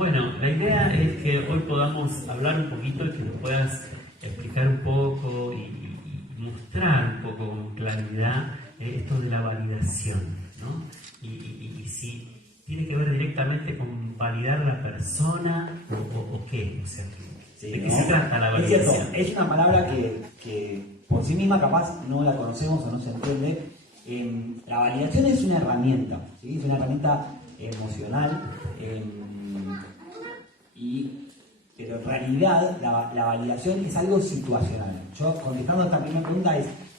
Bueno, la idea es que hoy podamos hablar un poquito y que nos puedas explicar un poco y mostrar un poco con claridad esto de la validación, ¿no? Y si tiene que ver directamente con validar a la persona o qué, o sea, Sí, ¿de qué ¿no? se trata la Es cierto, validación? es una palabra que por sí misma capaz no la conocemos o no se entiende. La validación es una herramienta, ¿sí? Es una herramienta emocional, pero en realidad la validación es algo situacional. Yo, contestando esta primera pregunta,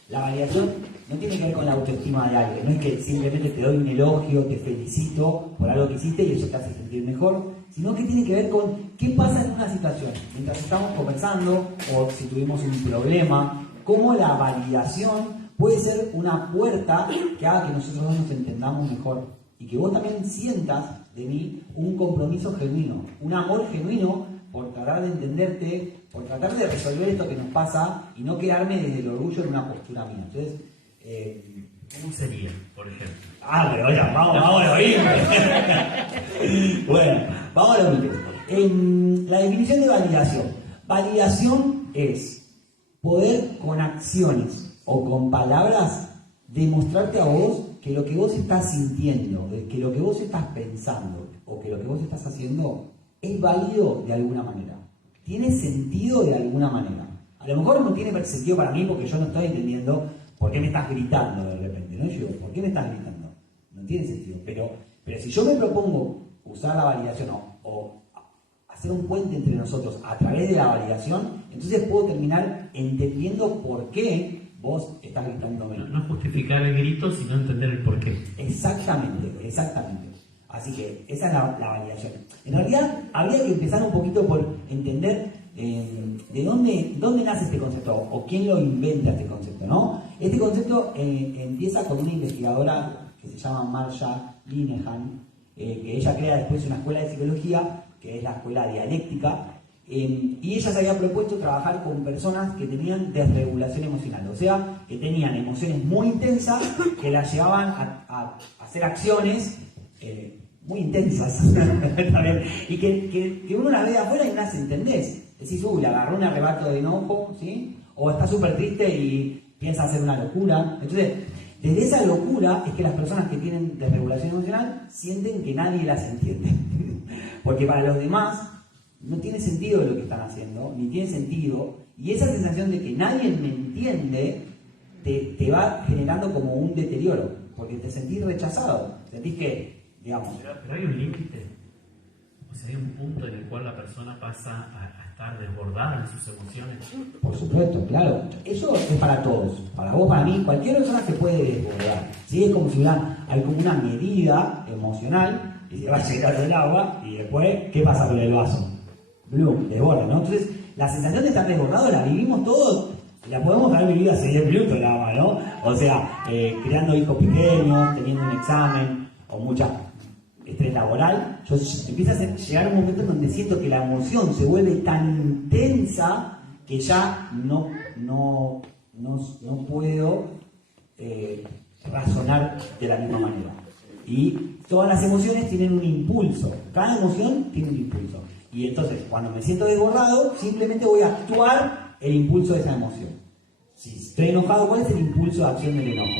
la validación no tiene que ver con la autoestima de alguien, no es que simplemente te doy un elogio, te felicito por algo que hiciste y eso te hace sentir mejor, sino que tiene que ver con qué pasa en una situación, mientras estamos conversando o si tuvimos un problema, cómo la validación puede ser una puerta que haga que nosotros dos nos entendamos mejor y que vos también sientas de mí un compromiso genuino, un amor genuino por tratar de entenderte, por tratar de resolver esto que nos pasa y no quedarme desde el orgullo en una postura mía. Entonces, ¿cómo sería, por ejemplo? pero oiga, vamos a lo mismo. Bueno, vamos a lo mismo. En la definición de validación, validación es poder con acciones o con palabras demostrarte a vos que lo que vos estás sintiendo, que lo que vos estás pensando o que lo que vos estás haciendo es válido de alguna manera, tiene sentido de alguna manera. A lo mejor no tiene sentido para mí porque yo no estoy entendiendo por qué me estás gritando de repente, ¿no? Yo digo, ¿por qué me estás gritando? No tiene sentido, pero si yo me propongo usar la validación o hacer un puente entre nosotros a través de la validación, entonces puedo terminar entendiendo por qué vos estás gritándome. No justificar el grito, sino entender el porqué. Exactamente. Así que esa es la validación. En realidad, habría que empezar un poquito por entender de dónde nace este concepto o quién lo inventa este concepto, ¿no? Este concepto empieza con una investigadora que se llama Marsha Linehan, que ella crea después una escuela de psicología, que es la escuela dialéctica, y ella se había propuesto trabajar con personas que tenían desregulación emocional, o sea, que tenían emociones muy intensas que las llevaban a hacer acciones muy intensas y que uno las ve de afuera y no las entendés. Decís, le agarró un arrebato de enojo, ¿sí? O está súper triste y piensa hacer una locura. Entonces, desde esa locura es que las personas que tienen desregulación emocional sienten que nadie las entiende. Porque para los demás no tiene sentido lo que están haciendo, ni tiene sentido, y esa sensación de que nadie me entiende te va generando como un deterioro, porque te sentís rechazado, sentís que, digamos... Pero hay un límite, o sea, hay un punto en el cual la persona pasa a estar desbordada en sus emociones. Por supuesto, claro, eso es para todos, para vos, para mí, cualquier persona se puede desbordar, ¿sí? Es como si hay como una medida emocional, y se va a llegar el agua, y después, ¿qué pasa con el vaso? Bloom, desborda, ¿no? Entonces, la sensación de estar desbordado la vivimos todos, la podemos haber vivido hace 10 minutos nada más, ¿no? O sea, creando hijos pequeños, teniendo un examen, o mucha estrés laboral, yo empiezo a llegar a un momento en donde siento que la emoción se vuelve tan intensa que ya no puedo razonar de la misma manera. Y todas las emociones tienen un impulso, cada emoción tiene un impulso. Y entonces, cuando me siento desbordado, simplemente voy a actuar el impulso de esa emoción. Si estoy enojado, ¿cuál es el impulso de acción del enojo?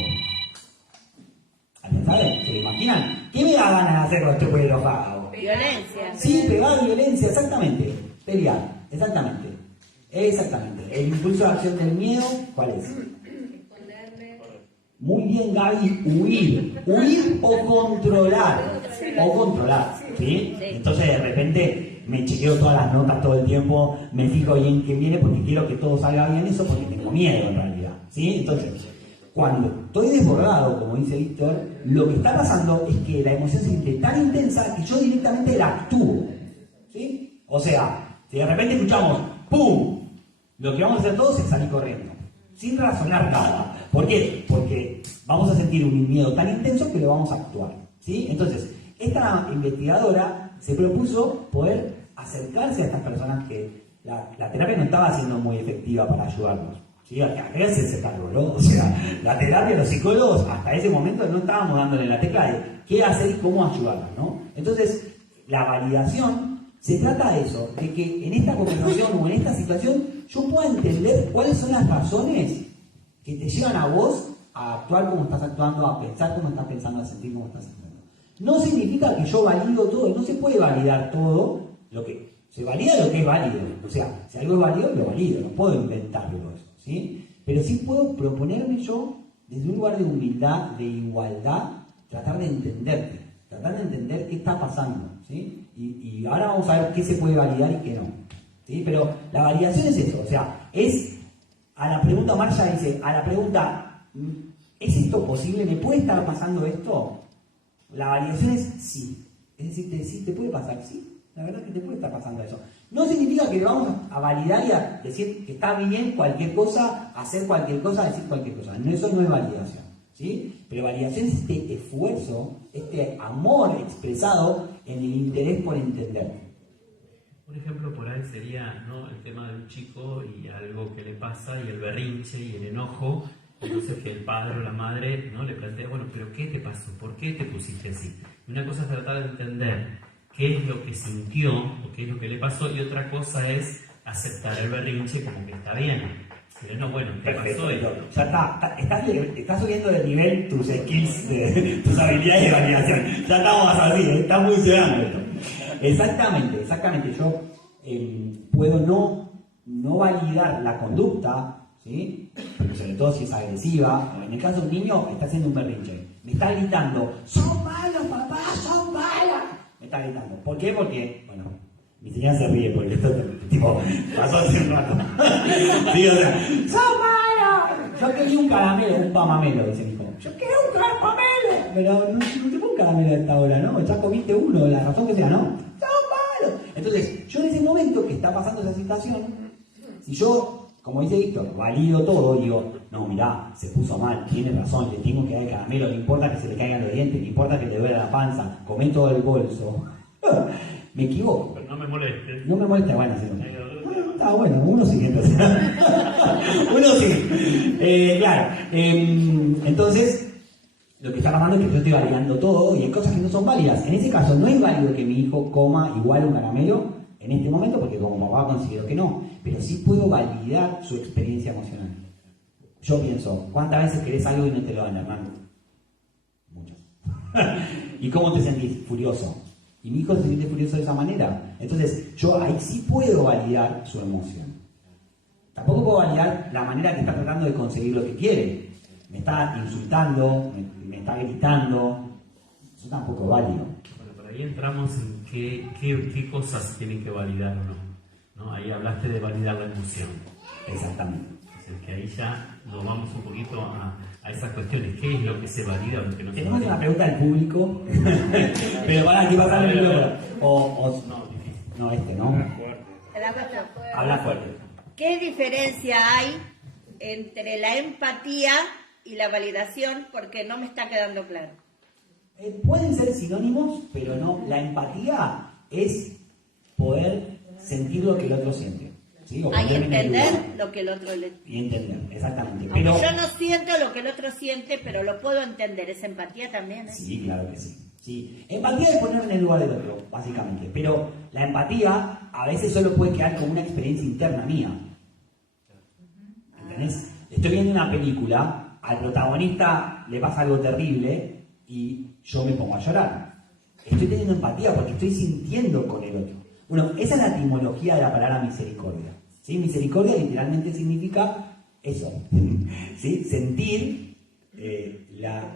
¿Alguien sabe? ¿Se lo imaginan? ¿Qué me da ganas de hacer cuando estoy enojado? Violencia. Sí, pegar, violencia, exactamente. Pelear, exactamente. El impulso de acción del miedo, ¿cuál es? Esconderme. Muy bien, Gaby, huir. Huir o controlar. ¿Sí? Entonces, de repente, me chequeo todas las notas todo el tiempo, me fijo bien quién viene porque quiero que todo salga bien, eso porque tengo miedo en realidad. ¿Sí? Entonces, cuando estoy desbordado, como dice Víctor, lo que está pasando es que la emoción se siente tan intensa que yo directamente la actúo. ¿Sí? O sea, si de repente escuchamos ¡pum!, lo que vamos a hacer todos es salir corriendo, sin razonar nada. ¿Por qué? Porque vamos a sentir un miedo tan intenso que lo vamos a actuar. ¿Sí? Entonces, esta investigadora se propuso poder acercarse a estas personas que la terapia no estaba siendo muy efectiva para ayudarnos. ¿Sí? A veces se cargó, ¿no? O sea, la terapia, los psicólogos, hasta ese momento no estábamos dándole la tecla de qué hacer y cómo ayudarla, ¿no? Entonces, la validación se trata de eso, de que en esta conversación o en esta situación yo pueda entender cuáles son las razones que te llevan a vos a actuar como estás actuando, a pensar como estás pensando, a sentir como estás sintiendo. No significa que yo valido todo, no se puede validar todo, se valida lo que es válido. O sea, si algo es válido, lo valido, no puedo inventarlo eso, ¿sí? Pero sí puedo proponerme yo, desde un lugar de humildad, de igualdad, tratar de entenderte, tratar de entender qué está pasando, ¿sí? Y ahora vamos a ver qué se puede validar y qué no, ¿sí? Pero la validación es eso, o sea, es a la pregunta, Marcia dice, a la pregunta, ¿es esto posible? ¿Me puede estar pasando esto? La validación es sí. Es decir, ¿te puede pasar? Sí, la verdad que te puede estar pasando eso. No significa que vamos a validar y a decir que está bien cualquier cosa, hacer cualquier cosa, decir cualquier cosa. No, eso no es validación, ¿sí? Pero validación es este esfuerzo, este amor expresado en el interés por entender. Por ejemplo, por ahí sería, ¿no?, el tema de un chico y algo que le pasa y el berrinche y el enojo. Entonces que el padre o la madre, ¿no?, le plantea, bueno, pero ¿qué te pasó? ¿Por qué te pusiste así? Una cosa es tratar de entender qué es lo que sintió o qué es lo que le pasó, y otra cosa es aceptar el berrinche como que está bien. Pero no, bueno, ¿qué Perfecto, pasó? ya estás subiendo de nivel tus skills, tus habilidades de validación. Ya estamos así, está funcionando esto. Exactamente. Yo puedo no validar la conducta, ¿sí? Pero sobre todo si es agresiva. En el caso de un niño, está haciendo un berrinche. Me está gritando, ¡son malos, papá, son malos! Me está gritando. ¿Por qué? Porque, bueno, mi señora se ríe porque esto, tipo, pasó hace un rato. Sí, o sea, ¡son malos! Yo quería un caramelo, un pamamelo, dice mi hijo. Yo quiero un caramelo. Pero no te pongo un caramelo a esta hora, ¿no? Ya comiste uno, la razón que sea, ¿no? ¡Son malos! Entonces, yo en ese momento que está pasando esa situación, si yo, como dice Víctor, valido todo, digo, no, mirá, se puso mal, tiene razón, le tengo que dar el caramelo, no importa que se le caigan los dientes, no importa que le duela la panza, comé todo el bolso. Me equivoco. Pero no me molestes. No me molesta, bueno, sí. Está bueno, uno sigue entonces. Uno sigue. Claro. Entonces, lo que está pasando es que yo estoy validando todo y hay cosas que no son válidas. En ese caso, no es válido que mi hijo coma igual un caramelo en este momento, porque como papá considero que no, pero sí puedo validar su experiencia emocional. Yo pienso, ¿cuántas veces querés algo y no te lo dan, Hernán? Muchas. ¿Y cómo te sentís? Furioso. Y mi hijo se siente furioso de esa manera. Entonces, yo ahí sí puedo validar su emoción. Tampoco puedo validar la manera que está tratando de conseguir lo que quiere. Me está insultando, me está gritando. Eso tampoco es válido. Bueno, por ahí entramos en qué cosas se tienen que validar o no. Ahí hablaste de validar la emoción. Exactamente. Entonces, que ahí ya nos vamos un poquito a esas cuestiones. ¿Qué es lo que se valida o lo que no se Tenemos valida? una pregunta del público. Pero para aquí pasar el número. No, este, ¿no? Habla fuerte. ¿Qué diferencia hay entre la empatía y la validación? Porque no me está quedando claro. Pueden ser sinónimos, pero no. La empatía es poder sentir lo que el otro siente. ¿Sí? O Hay ponerme en el entender lugar. lo que el otro le... Y entender, exactamente. Aunque Pero, yo no siento lo que el otro siente, pero lo puedo entender. Es empatía también, ¿eh? sí, claro que sí. Sí. Empatía es ponerme en el lugar del otro, básicamente. Pero la empatía a veces solo puede quedar como una experiencia interna mía. ¿Entendés? Estoy viendo una película, al protagonista le pasa algo terrible y yo me pongo a llorar. Estoy teniendo empatía porque estoy sintiendo con el otro. Bueno, esa es la etimología de la palabra misericordia. ¿Sí? Misericordia literalmente significa eso, ¿sí? Sentir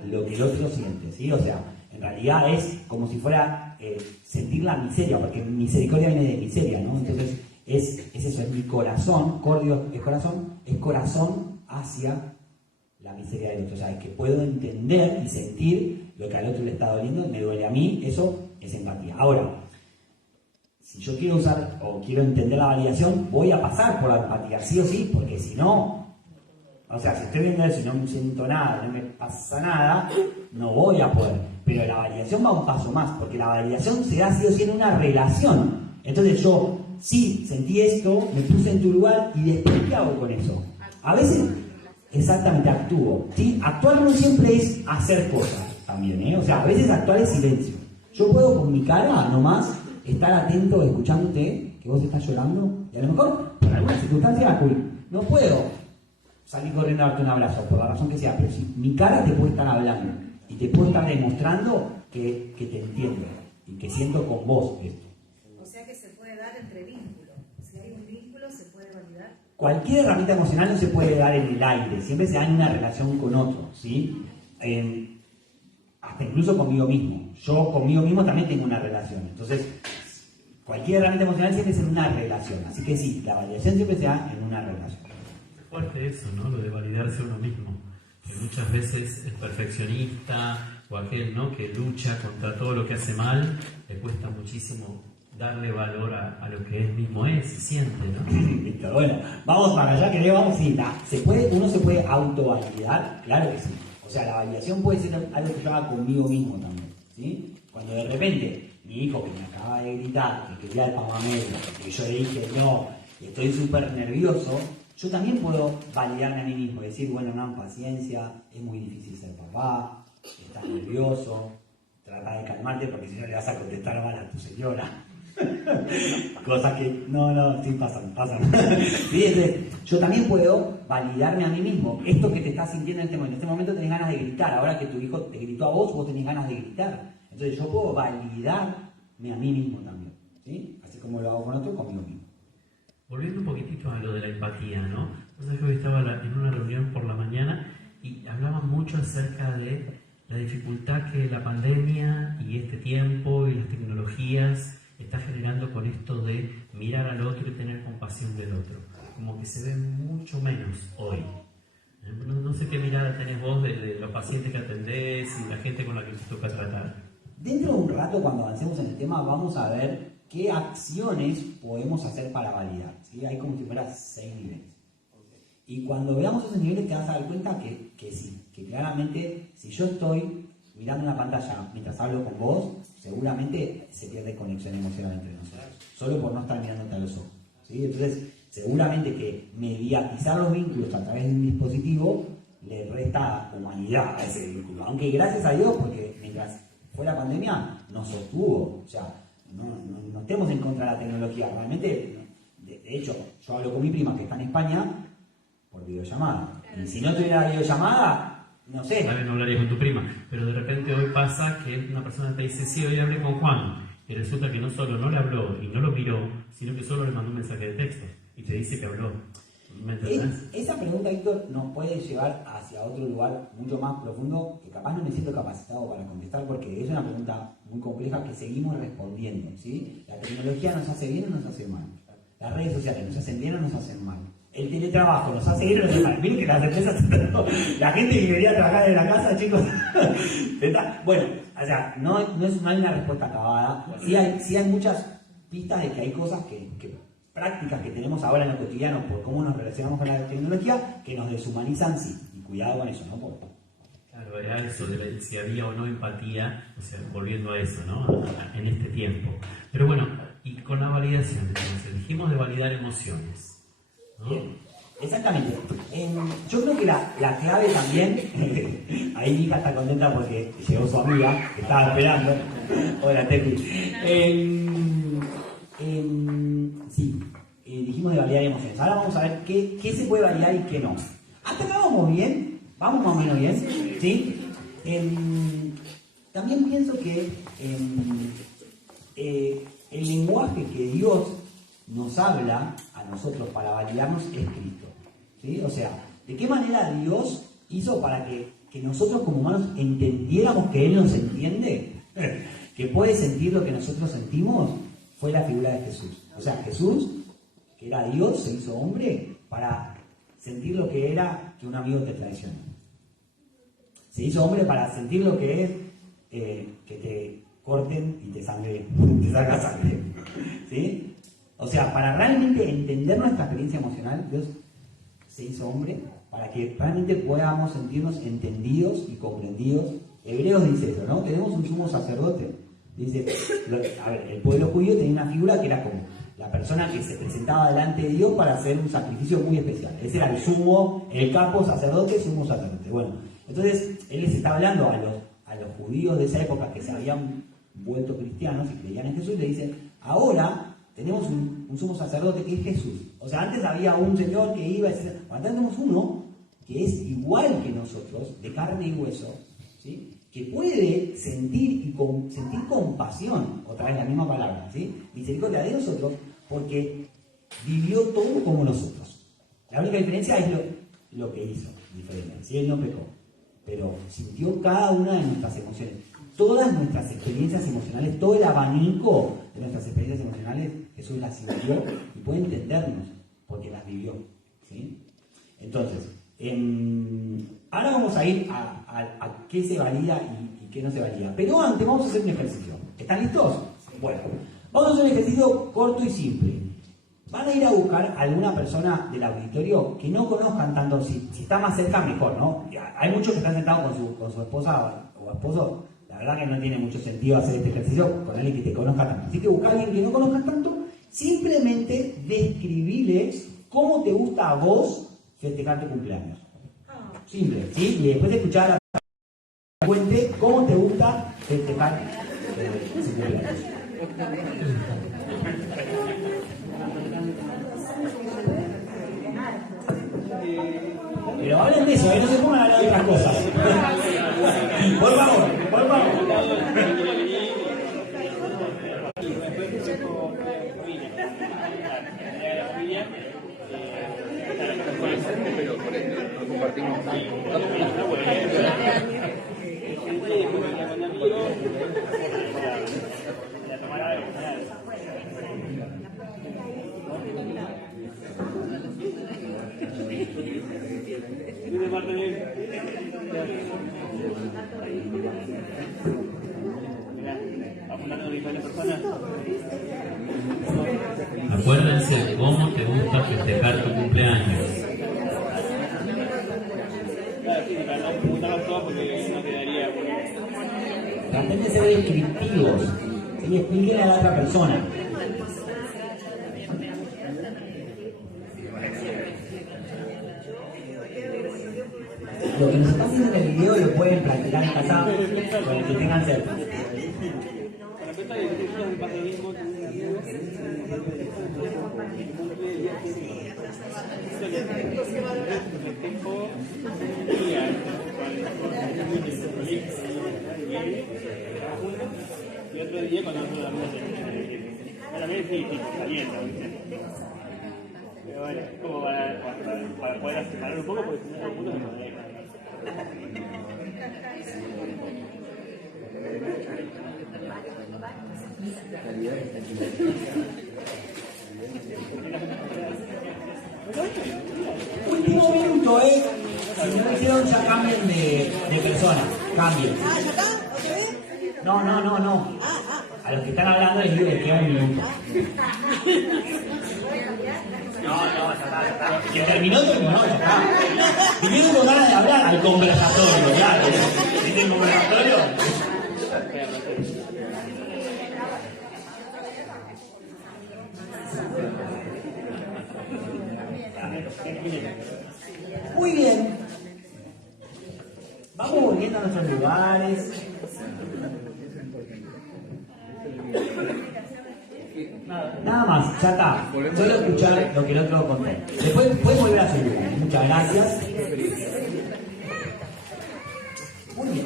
lo que el otro siente, ¿sí? O sea, en realidad es como si fuera sentir la miseria, porque misericordia viene de miseria, ¿no? Entonces es eso, es mi corazón, cordio es corazón hacia la miseria del otro, o sea, es que puedo entender y sentir lo que al otro le está doliendo, me duele a mí, eso es empatía. Ahora, si yo quiero usar o quiero entender la validación, voy a pasar por la empatía, sí o sí, porque si no, o sea, si estoy viendo eso y no me siento nada, no me pasa nada, no voy a poder. Pero la validación va un paso más, porque la validación se da sí o sí en una relación. Entonces yo, sí, sentí esto, me puse en tu lugar y después, ¿qué hago con eso? A veces, exactamente, actúo. ¿Sí? Actuar no siempre es hacer cosas también, ¿eh? O sea, a veces actuar es silencio. Yo puedo con mi cara nomás estar atento escuchándote, que vos estás llorando, y a lo mejor, por alguna circunstancia, uy, no puedo salir corriendo a darte un abrazo, por la razón que sea, pero si mi cara te puede estar hablando, y te puedo estar demostrando que te entiendo, y que siento con vos esto. O sea que se puede dar entre vínculos. Si hay un vínculo, se puede validar. Cualquier herramienta emocional no se puede dar en el aire, siempre se da en una relación con otro, ¿sí? Hasta incluso conmigo mismo. Yo conmigo mismo también tengo una relación. Entonces, cualquier herramienta emocional siempre es en una relación. Así que sí, la validación siempre se da en una relación. Es fuerte eso, ¿no? Lo de validarse a uno mismo. Que muchas veces el perfeccionista o aquel, ¿no?, que lucha contra todo lo que hace mal, le cuesta muchísimo darle valor a lo que él mismo es y siente, ¿no? Listo, bueno, vamos para allá, que vamos, sí, uno se puede autovalidar, claro que sí. O sea, la validación puede ser algo que yo haga conmigo mismo también, ¿sí? Cuando de repente mi hijo que me acaba de gritar, que quería el pamamelo, que yo le dije no, y estoy súper nervioso, yo también puedo validarme a mí mismo y decir, bueno, no, paciencia, es muy difícil ser papá, estás nervioso, trata de calmarte porque si no le vas a contestar mal a tu señora. Cosas que sí pasan. Sí, yo también puedo validarme a mí mismo. Esto que te estás sintiendo en este momento tenés ganas de gritar. Ahora que tu hijo te gritó a vos tenés ganas de gritar. Entonces yo puedo validarme a mí mismo también, ¿sí? Así como lo hago con otro, conmigo mismo. Volviendo un poquitito a lo de la empatía, ¿no? Entonces yo estaba en una reunión por la mañana y hablaban mucho acerca de la dificultad que la pandemia y este tiempo y las tecnologías está generando con esto de mirar al otro y tener compasión del otro. Como que se ve mucho menos hoy. No sé qué mirada tenés vos de los pacientes que atendés y la gente con la que te toca tratar. Dentro de un rato, cuando avancemos en el tema, vamos a ver qué acciones podemos hacer para validar, ¿sí? Hay como si fuera 6 niveles. Y cuando veamos esos niveles te vas a dar cuenta que sí, que claramente si yo estoy mirando una pantalla mientras hablo con vos, seguramente se pierde conexión emocional entre nosotros, solo por no estar mirándote a los ojos, ¿sí? Entonces, seguramente que mediatizar los vínculos a través de un dispositivo le resta humanidad a ese vínculo, aunque gracias a Dios, porque mientras fue la pandemia nos sostuvo, o sea, no estemos en contra de la tecnología, realmente, de hecho, yo hablo con mi prima que está en España por videollamada, y si no tuviera videollamada, no sé. Vale, no hablarías con tu prima, pero de repente hoy pasa que una persona te dice, sí, hoy hablé con Juan, y resulta que no solo no le habló y no lo miró, sino que solo le mandó un mensaje de texto y te dice que habló. ¿Me entendés? Esa pregunta, Víctor, nos puede llevar hacia otro lugar mucho más profundo que capaz no me siento capacitado para contestar porque es una pregunta muy compleja que seguimos respondiendo, ¿sí? La tecnología nos hace bien o nos hace mal. Las redes sociales nos hacen bien o nos hacen mal. El teletrabajo nos hace bien o nos hace mal. Miren que las empresas, la gente que quería trabajar en la casa, chicos, bueno, o sea, no hay una respuesta acabada. Sí hay muchas pistas de que hay cosas prácticas que tenemos ahora en lo cotidiano por cómo nos relacionamos con la tecnología que nos deshumanizan, sí, y cuidado con eso, ¿no? Claro, era eso de si había o no empatía, o sea, volviendo a eso, ¿no? En este tiempo. Pero bueno, y con la validación, entonces, dijimos de validar emociones, ¿no? Bien, exactamente. Yo creo que la clave también, ahí mi hija está contenta porque llegó su amiga, que estaba esperando. Hola, Tefi. Sí, dijimos de validar emociones. Ahora vamos a ver qué se puede validar y qué no. Hasta acá vamos bien, vamos más o menos bien, ¿sí? También pienso que el lenguaje que Dios nos habla a nosotros para validarnos es Cristo, ¿sí? O sea, ¿de qué manera Dios hizo para que nosotros como humanos entendiéramos que Él nos entiende? Que puede sentir lo que nosotros sentimos, fue la figura de Jesús. O sea, Jesús, que era Dios, se hizo hombre para sentir lo que era que un amigo te traicione. Se hizo hombre para sentir lo que es que te corten y te saca sangre. ¿Sí? O sea, para realmente entender nuestra experiencia emocional, Dios se hizo hombre para que realmente podamos sentirnos entendidos y comprendidos. Hebreos dice eso, ¿no? Tenemos un sumo sacerdote. Dice, el pueblo judío tenía una figura que era como la persona que se presentaba delante de Dios para hacer un sacrificio muy especial. Ese era el capo sacerdote, sumo sacerdote. Bueno, entonces él les está hablando a los judíos de esa época que se habían vuelto cristianos y creían en Jesús, le dice, Ahora tenemos un sumo sacerdote que es Jesús. O sea, antes había un Señor que iba a decir, ahora tenemos uno que es igual que nosotros, de carne y hueso, ¿sí? Que puede sentir sentir compasión, otra vez la misma palabra, ¿sí? Misericordia de nosotros, porque vivió todo como nosotros. La única diferencia es lo que hizo diferente. ¿Sí? Él no pecó, pero sintió cada una de nuestras emociones. Todas nuestras experiencias emocionales, todo el abanico de nuestras experiencias emocionales, Jesús las sintió y puede entendernos porque las vivió, ¿sí? Entonces, ahora vamos a ir a qué se valida y qué no se valida. Pero antes vamos a hacer un ejercicio. ¿Están listos? Bueno, vamos a hacer un ejercicio corto y simple. Van a ir a buscar a alguna persona del auditorio que no conozcan tanto, si está más cerca mejor, ¿no? Hay muchos que están sentados con su esposa o esposo. La verdad que no tiene mucho sentido hacer este ejercicio con alguien que te conozca tanto. Así que busca a alguien que no conozcan tanto, simplemente describile cómo te gusta a vos festejar tu cumpleaños. Simple, ¿sí? Y después de escuchar a la cuente cómo te gusta festejar tu cumpleaños. Pero hablen de eso, no se pongan a hablar de otras cosas. Por favor, por favor. Pero por eso no compartimos. Acuérdense de cómo te gusta festejar tu cumpleaños. Traten de ser descriptivos, ¿sí? Explíquenle a la otra persona. Lo que nos está haciendo en el video lo pueden practicar en casa con el que tengan cerca. Y otro día cuando nosotros también es difícil, calienta, ¿viste? Pero bueno, es como para poder separar un poco, porque si no todo el mundo se modera. Último minuto, si no lo hicieron ya cambien de persona, cambien. Ah, ¿ya está? ¿Otra vez? No. A los que están hablando les digo que queda un minuto. No, ya está. Que terminó, ya está. Vinieron con ganas de hablar al conversatorio, ya. ¿Viste el conversatorio? Muy bien. Vamos volviendo a nuestros lugares. Nada más, ya está. Solo escuchar lo que el otro contó. Después pueden volver a su lugar. Muchas gracias. Muy bien.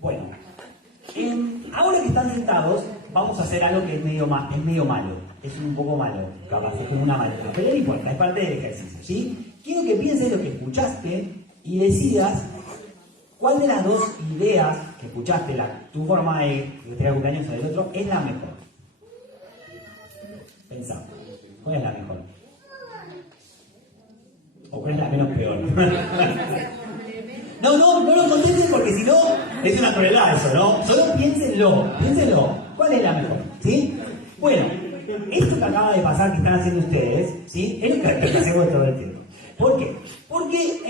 Bueno, ahora que están sentados, vamos a hacer algo que es medio malo. Es un poco malo, capaz, es como una maleta. Pero no importa, es parte del ejercicio, ¿sí? Quiero que pienses lo que escuchaste y decidas cuál de las dos ideas que escuchaste, tu forma de festejar cumpleaños o del otro, es la mejor. Pensá, ¿cuál es la mejor? ¿O cuál es la menos peor? No lo contesten porque si no, es una crueldad eso, ¿no? Solo piénsenlo. ¿Cuál es la mejor? ¿Sí? Bueno, esto que acaba de pasar que están haciendo ustedes, ¿sí? Es lo que hacemos todo el tiempo. ¿Por qué? Porque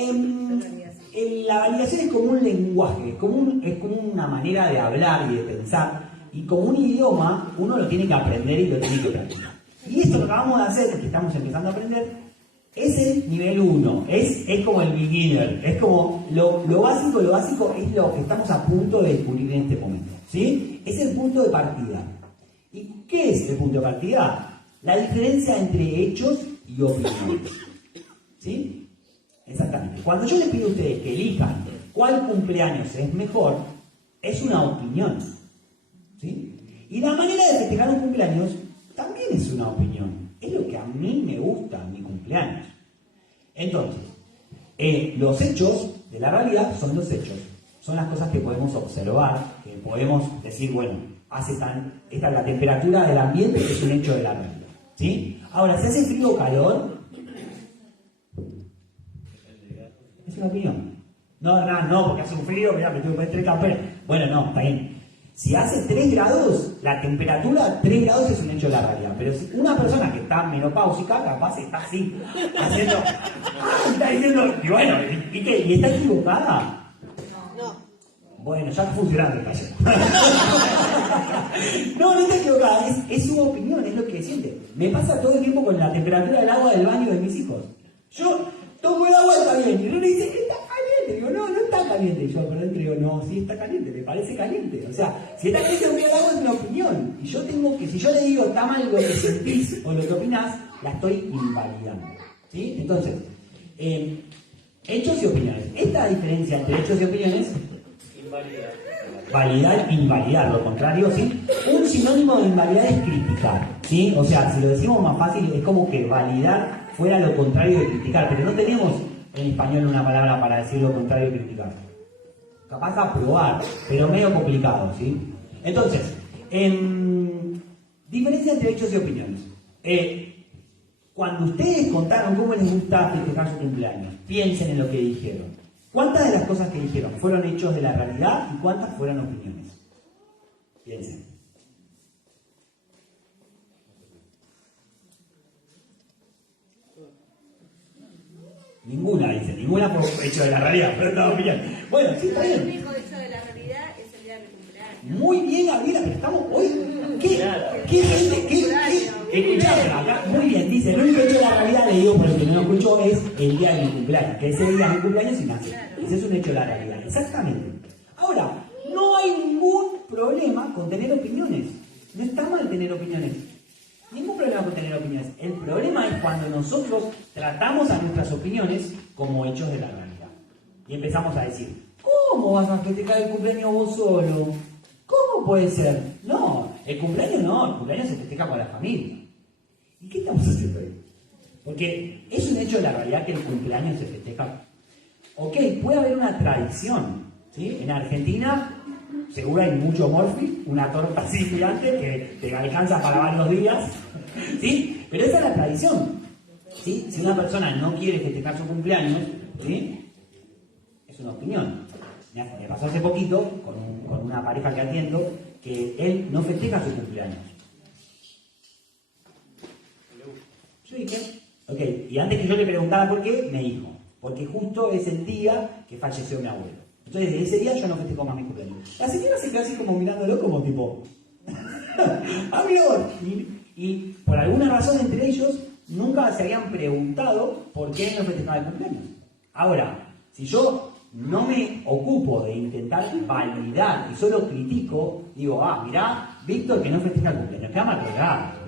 la validación es como un lenguaje, es como una manera de hablar y de pensar, y como un idioma, uno lo tiene que aprender y lo tiene que practicar. Y esto lo acabamos de hacer, que estamos empezando a aprender, Es el nivel 1, es como el beginner, es como lo básico es lo que estamos a punto de descubrir en este momento, ¿sí? Es el punto de partida. ¿Y qué es el punto de partida? La diferencia entre hechos y opiniones, ¿sí? Exactamente. Cuando yo les pido a ustedes que elijan cuál cumpleaños es mejor, es una opinión, ¿sí? Y la manera de festejar un cumpleaños también es una opinión. Es lo que a mí me gusta en mi cumpleaños. Entonces, los hechos de la realidad son los hechos. Son las cosas que podemos observar, que podemos decir, bueno, esta es la temperatura del ambiente, que es un hecho de la realidad, ¿sí? Ahora, si hace frío o calor, es una opinión. No, porque hace un frío, mira, me tengo que poner 3 camperas. Bueno, no, está bien. Si hace 3 grados, la temperatura 3 grados es un hecho de la realidad. Pero si una persona que está menopáusica, capaz está así, haciendo... está diciendo, y bueno, ¿y qué? ¿Y está equivocada? No. Bueno, ya está funcionando el taller. No está equivocada, es su opinión, es lo que siente. Me pasa todo el tiempo con la temperatura del agua del baño de mis hijos. Yo tomo el agua y está bien, y Rune dice, está caliente. Digo, no está caliente. Y yo por dentro digo, no, sí está caliente, me parece caliente. O sea, si está caliente el agua es una opinión. Y yo tengo que, si yo le digo, está mal lo que sentís o lo que opinás, la estoy invalidando, ¿sí? Entonces, hechos y opiniones. Esta diferencia entre hechos y opiniones, validar, invalidar, lo contrario, ¿sí? Un sinónimo de invalidar es criticar, ¿sí? O sea, si lo decimos más fácil, es como que validar fuera lo contrario de criticar, pero no tenemos en español una palabra para decir lo contrario de criticar. Capaz aprobar, pero medio complicado, ¿sí? Entonces, diferencia entre hechos y opiniones. Cuando ustedes contaron cómo les gusta festejar su cumpleaños, piensen en lo que dijeron. ¿Cuántas de las cosas que dijeron fueron hechos de la realidad y cuántas fueron opiniones? Piensen. Ninguna fue hecho de la realidad, pero está opinión. Bueno, sí, está El bien. único hecho de la realidad es el día de mi cumpleaños. Muy bien, Gabriela, pero estamos hoy. ¿Qué gente? Escucharon acá, muy bien, dice, el único hecho de la realidad, le digo por el que no lo escuchó, es el día de mi cumpleaños, que ese día de mi cumpleaños y nace. Ese es un hecho de la realidad, exactamente. Ahora, no hay ningún problema con tener opiniones. No está mal tener opiniones. Ningún problema con tener opiniones. El problema es cuando nosotros tratamos a nuestras opiniones como hechos de la realidad. Y empezamos a decir, ¿cómo vas a festejar el cumpleaños vos solo? ¿Cómo puede ser? No, el cumpleaños se festeja con la familia. ¿Y qué estamos haciendo ahí? Porque es un hecho de la realidad que el cumpleaños se festeja. Ok, puede haber una tradición, ¿sí? En Argentina, seguro hay mucho morfi, una torta así gigante que te alcanza para varios días, ¿sí? Pero esa es la tradición, ¿sí? Si una persona no quiere festejar su cumpleaños, ¿sí? Es una opinión. Me pasó hace poquito con una pareja que atiendo que él no festeja su cumpleaños. Yo dije, ok, y antes que yo le preguntara por qué, me dijo, porque justo es el día que falleció mi abuelo. Entonces, desde ese día yo no festejo más mi cumpleaños. La señora se quedó así como mirándolo, como tipo, amigo. Y por alguna razón entre ellos nunca se habían preguntado por qué no festejaba el cumpleaños. Ahora, si yo no me ocupo de intentar validar y solo critico, digo, mirá, Víctor que no festeja el cumpleaños, qué amargado.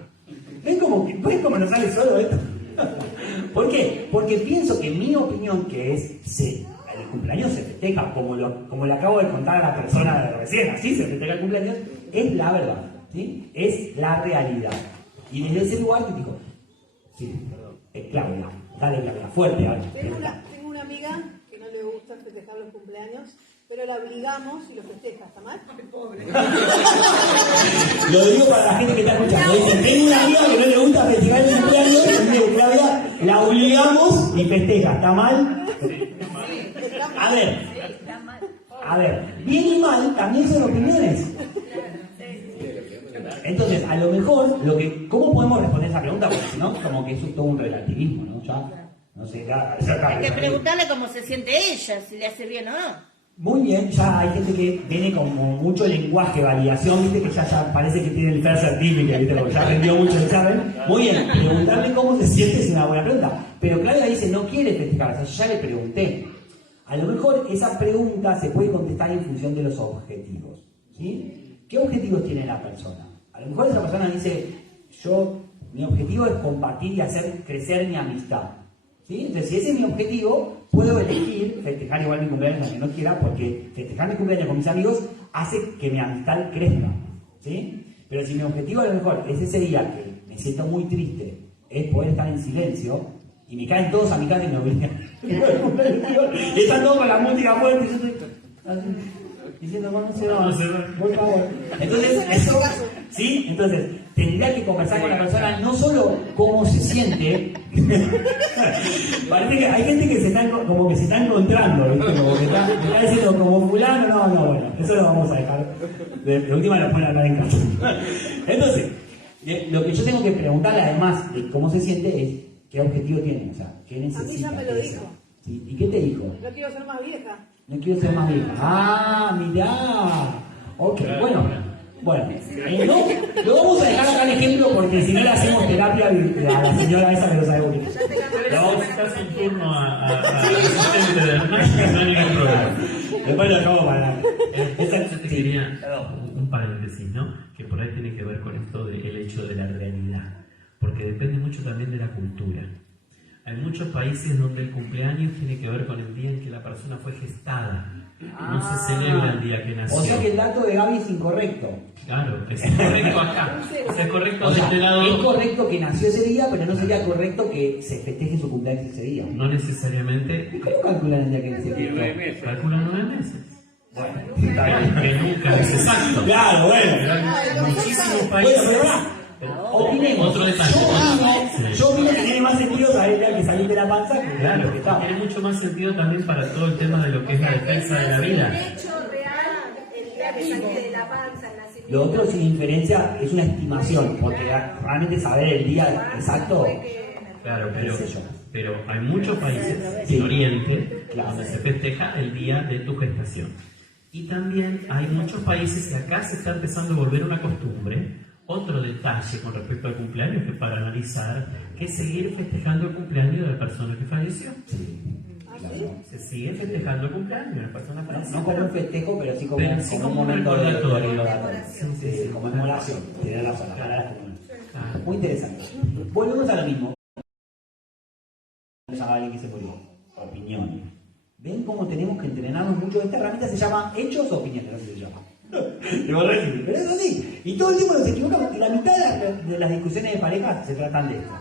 ¿Ven cómo nos sale solo esto? ¿Por qué? Porque pienso que mi opinión, que es el cumpleaños se festeja, como le acabo de contar a la persona de recién, así se festeja el cumpleaños, es la verdad, ¿sí? Es la realidad. Y desde ese lugar critico. Sí, Claudia, dale Claudia, fuerte, dale. Tengo una amiga que no le gusta festejar los cumpleaños, pero la obligamos y lo festeja, ¿está mal? Lo digo para la gente que está escuchando. Dicen, tengo una amiga que no le gusta festejar el cumpleaños, y digo, Claudia, la obligamos y festeja, ¿está mal? A ver, bien y mal también son opiniones. Entonces, a lo mejor, ¿cómo podemos responder esa pregunta? Porque si no, como que eso es todo un relativismo, ¿no? Ya, no sé, Hay que preguntarle cómo se siente ella, si le hace bien o no. Muy bien, ya hay gente que tiene como mucho lenguaje, validación, viste que ya parece que tiene el first certificate, viste, porque ya aprendió mucho el examen. Muy bien, preguntarle cómo se siente es una buena pregunta. Pero Claudia dice, no quiere festejar, o sea, yo ya le pregunté. A lo mejor esa pregunta se puede contestar en función de los objetivos, ¿sí? ¿Qué objetivos tiene la persona? A lo mejor esa persona dice, mi objetivo es compartir y hacer crecer mi amistad, ¿sí? Entonces, si ese es mi objetivo, puedo elegir festejar igual mi cumpleaños aunque no quiera, porque festejar mi cumpleaños con mis amigos hace que mi amistad crezca, ¿sí? Pero si mi objetivo a lo mejor es ese día que me siento muy triste, es poder estar en silencio, y me caen todos a mi casa y me obligan. Están todos con la música fuerte, y yo estoy así, diciendo, no se va, por favor. Entonces, eso, ¿sí? Entonces, tendría que conversar con la persona no solo cómo se siente. Parece que hay gente que se está encontrando, ¿viste? Como que está diciendo como fulano, no, bueno, eso lo vamos a dejar. De última lo pueden hablar en casa. Entonces, lo que yo tengo que preguntarle además de cómo se siente es ¿qué objetivo tiene? O sea, ¿qué necesita? A mí ya me lo dijo. ¿Sí? ¿Y qué te dijo? No quiero ser más vieja. No quiero ser más vieja. Ah, mirá. Ok, bueno, no, lo vamos a dejar acá el ejemplo porque si no le hacemos terapia a la señora esa que no sabe bonito. Le vamos a quitar su turno a asistente de no hay ningún problema. Después lo acabo para Yo te quería un paréntesis, ¿no? Que por ahí tiene que ver con esto del hecho de la realidad, porque depende mucho también de la cultura. Hay muchos países donde el cumpleaños tiene que ver con el día en que la persona fue gestada. No se celebra el día que nació. O sea que el dato de Gaby es incorrecto. Claro, es incorrecto acá. O sea, es correcto O de sea, este lado. es correcto que nació ese día, pero no sería correcto que se festeje su cumpleaños ese día. No necesariamente. ¿Cómo calculan el día que nació? 9 meses. Calculan 9 meses. Bueno, Que nunca es exacto. claro, bueno. Pero hay muchísimos Bueno, países. pero va. Opinemos. Otro detalle. Yo opino que tiene más sentido saber el día que salir de la panza que Claro, que que está. tiene mucho más sentido también para todo el tema de lo que es la defensa de la vida. hecho real, el día que salí de la panza, el nacimiento. Lo otro, sin inferencia, es una estimación, porque realmente saber el día exacto. Claro, qué sé yo. pero hay muchos países Sí. en Oriente Claro. donde se festeja el día de tu gestación. Y también hay muchos países que acá se está empezando a volver una costumbre. Otro detalle con respecto al cumpleaños que para analizar, que es seguir festejando el cumpleaños de la persona que falleció. Claro. Se sigue festejando el cumpleaños de la persona fallecida. No como un festejo, pero sí como, Pero sí como un como un momento de recordatorio. de conmemoración. Tiene razón, la palabra es conmemoración. Claro. Muy interesante. Volvemos a lo mismo. A alguien que se murió. Opiniones. ¿Ven cómo tenemos que entrenarnos mucho? Esta herramienta se llama hechos o opiniones, así se llama. Pero es así. Y todo el tiempo nos equivocamos. Y la mitad de las discusiones de pareja se tratan de esto.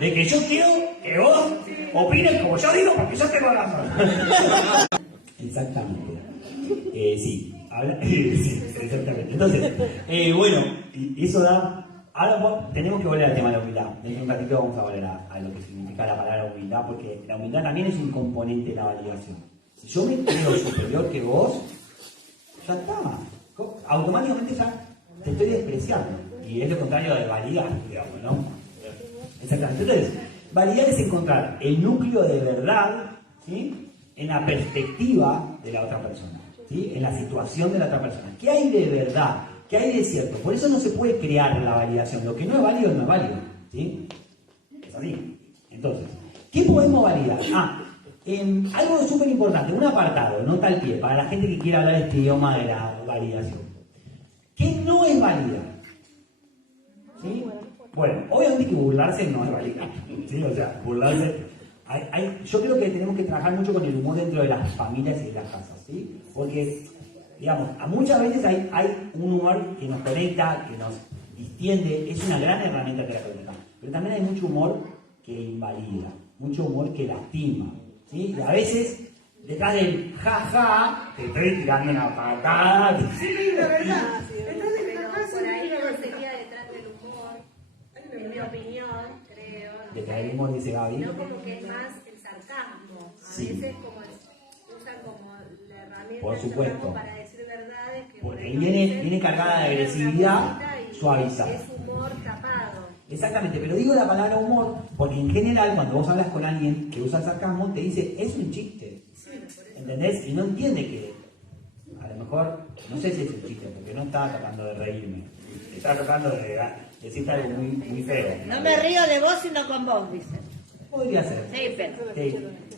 De que yo quiero que vos opines como yo digo porque yo tengo razón. Exactamente. Sí. Sí, exactamente. Entonces, bueno, y eso da... Ahora tenemos que volver al tema de la humildad. Dentro de un ratito vamos a volver a lo que significa la palabra humildad, porque la humildad también es un componente de la validación. Si yo me creo superior que vos, ya está. Automáticamente ya te estoy despreciando. Y es lo contrario de validar, digamos, ¿no? Exactamente. Entonces, validar es encontrar el núcleo de verdad, ¿sí?, en la perspectiva de la otra persona, ¿sí?, en la situación de la otra persona. ¿Qué hay de verdad? ¿Qué hay de cierto? Por eso no se puede crear la validación. Lo que no es válido no es válido, ¿sí? Es así. Entonces, ¿qué podemos validar? Algo súper importante, un apartado, nota al pie, para la gente que quiera hablar este idioma de la validación. ¿Qué no es validar? ¿Sí? Bueno, obviamente que burlarse no es validar, ¿sí? O sea, burlarse... yo creo que tenemos que trabajar mucho con el humor dentro de las familias y de las casas, ¿sí? Porque, digamos, muchas veces hay un humor que nos conecta, que nos distiende, es una gran herramienta terapéutica, pero también hay mucho humor que invalida, mucho humor que lastima, ¿sí? Y a veces, detrás del jaja, te estoy tirando una patada. Sí, la verdad. Pero por ahí no sería detrás del humor, en mi opinión, creo. Detrás del humor, dice Gaby. No, como que es más el sarcasmo. A Sí. veces como usan como la herramienta Por del supuesto. sarcasmo para decir verdades que Porque por ahí no viene dicen, cargada de una agresividad, cosita y suavizada. Es humor tapado. Exactamente, pero digo la palabra humor porque en general cuando vos hablas con alguien que usa el sarcasmo te dice es un chiste. ¿entendés? Y no entiende que, a lo mejor, no sé si es un chiste, porque no estaba tratando de reírme, estaba tratando de decirte algo muy feo. No me río de vos, sino con vos, dice. Podría ser. Sí, pero...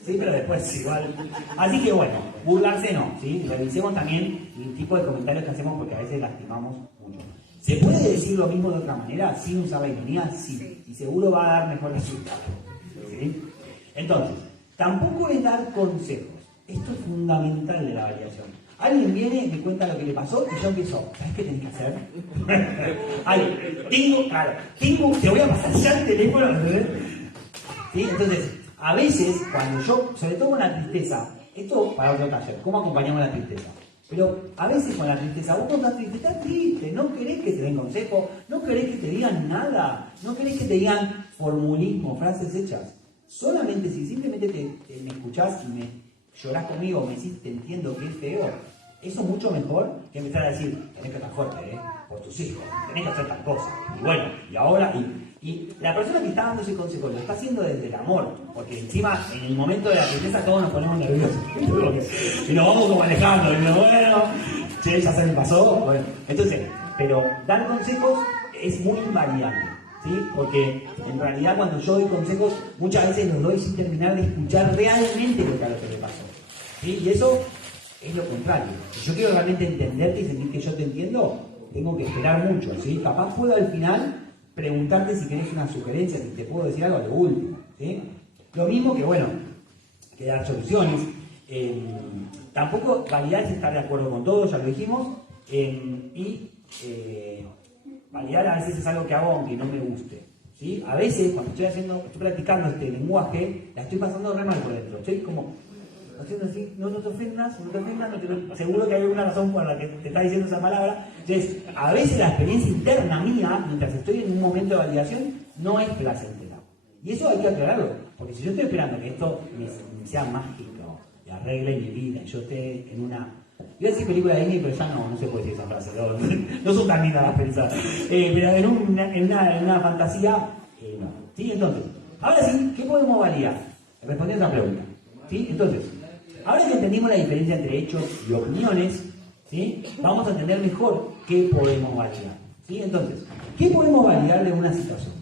Sí, pero después igual. Así que bueno, burlarse no, ¿sí? Revisemos también el tipo de comentarios que hacemos porque a veces lastimamos mucho. ¿Se puede decir lo mismo de otra manera sin usar la ironía? Sí. Y seguro va a dar mejor resultado. ¿Sí? Entonces, tampoco es dar consejos. Esto es fundamental de la variación. Alguien viene y me cuenta lo que le pasó y yo empiezo, ¿sabes qué tenés que hacer? Ay, te voy a pasar ya el teléfono. ¿Sí? Entonces, a veces, cuando yo, sobre todo con la tristeza, esto para otro taller, ¿cómo acompañamos la tristeza? Pero a veces con la tristeza, vos estás triste, no querés que te den consejo, no querés que te digan nada, no querés que te digan formulismo, frases hechas. Solamente si simplemente me escuchás y me llorás conmigo, me decís, te entiendo, que es feo, eso es mucho mejor que empezar a decir, tenés que estar fuerte, por tus hijos, tenés que hacer tal cosa. Y bueno, y ahora, y la persona que está dando ese consejo lo está haciendo desde el amor, porque encima en el momento de la tristeza todos nos ponemos nerviosos y nos vamos como alejando, y bueno, che, ya se me pasó, bueno, entonces, pero dar consejos es muy invariable, ¿sí? Porque en realidad cuando yo doy consejos muchas veces los doy sin terminar de escuchar realmente lo que le pasó, ¿sí? Y eso es lo contrario. Si yo quiero realmente entenderte y sentir que yo te entiendo, tengo que esperar mucho, ¿sí? Capaz puedo al final preguntarte si querés una sugerencia, si te puedo decir algo a lo último, ¿sí? Lo mismo que, bueno, que dar soluciones. Tampoco validar es estar de acuerdo con todo, ya lo dijimos, validar a veces es algo que hago aunque no me guste, ¿sí? A veces, cuando estoy practicando este lenguaje, la estoy pasando re mal por dentro, estoy como haciendo así, no te ofendas, seguro que hay alguna razón por la que te está diciendo esa palabra. Entonces, a veces la experiencia interna mía, mientras estoy en un momento de validación, no es placentera. Y eso hay que aclararlo, porque si yo estoy esperando que esto sea mágico y arregle mi vida, y yo esté en una... Iba a decir película de Disney, pero ya no se puede decir esa frase, no son tan lindas las pensadas. Pero en una fantasía, no. ¿Sí? Entonces, ahora sí, ¿qué podemos validar? Respondiendo a esa pregunta. ¿Sí? Entonces, ahora que entendimos la diferencia entre hechos y opiniones, ¿sí? Vamos a entender mejor qué podemos validar. ¿Sí? Entonces, ¿qué podemos validar de una situación?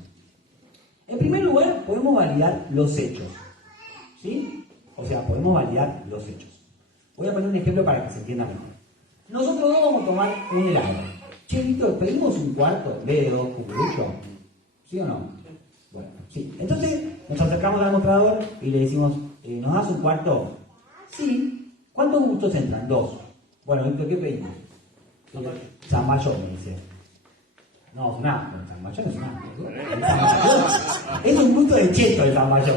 En primer lugar, podemos validar los hechos. ¿Sí? O sea, podemos validar los hechos. Voy a poner un ejemplo para que se entienda mejor. Nosotros dos vamos a tomar un helado. Che, Víctor, ¿pedimos un cuarto en vez de dos cucuruchos? ¿Sí o no? Bueno, sí. Entonces, nos acercamos al mostrador y le decimos, ¿nos das un cuarto? Sí. ¿Cuántos gustos entran? Dos. Bueno, Víctor, ¿qué pedimos? Zamballón, me dice. No, nada, el zamballón es nada. Es un gusto de cheto el zamballón.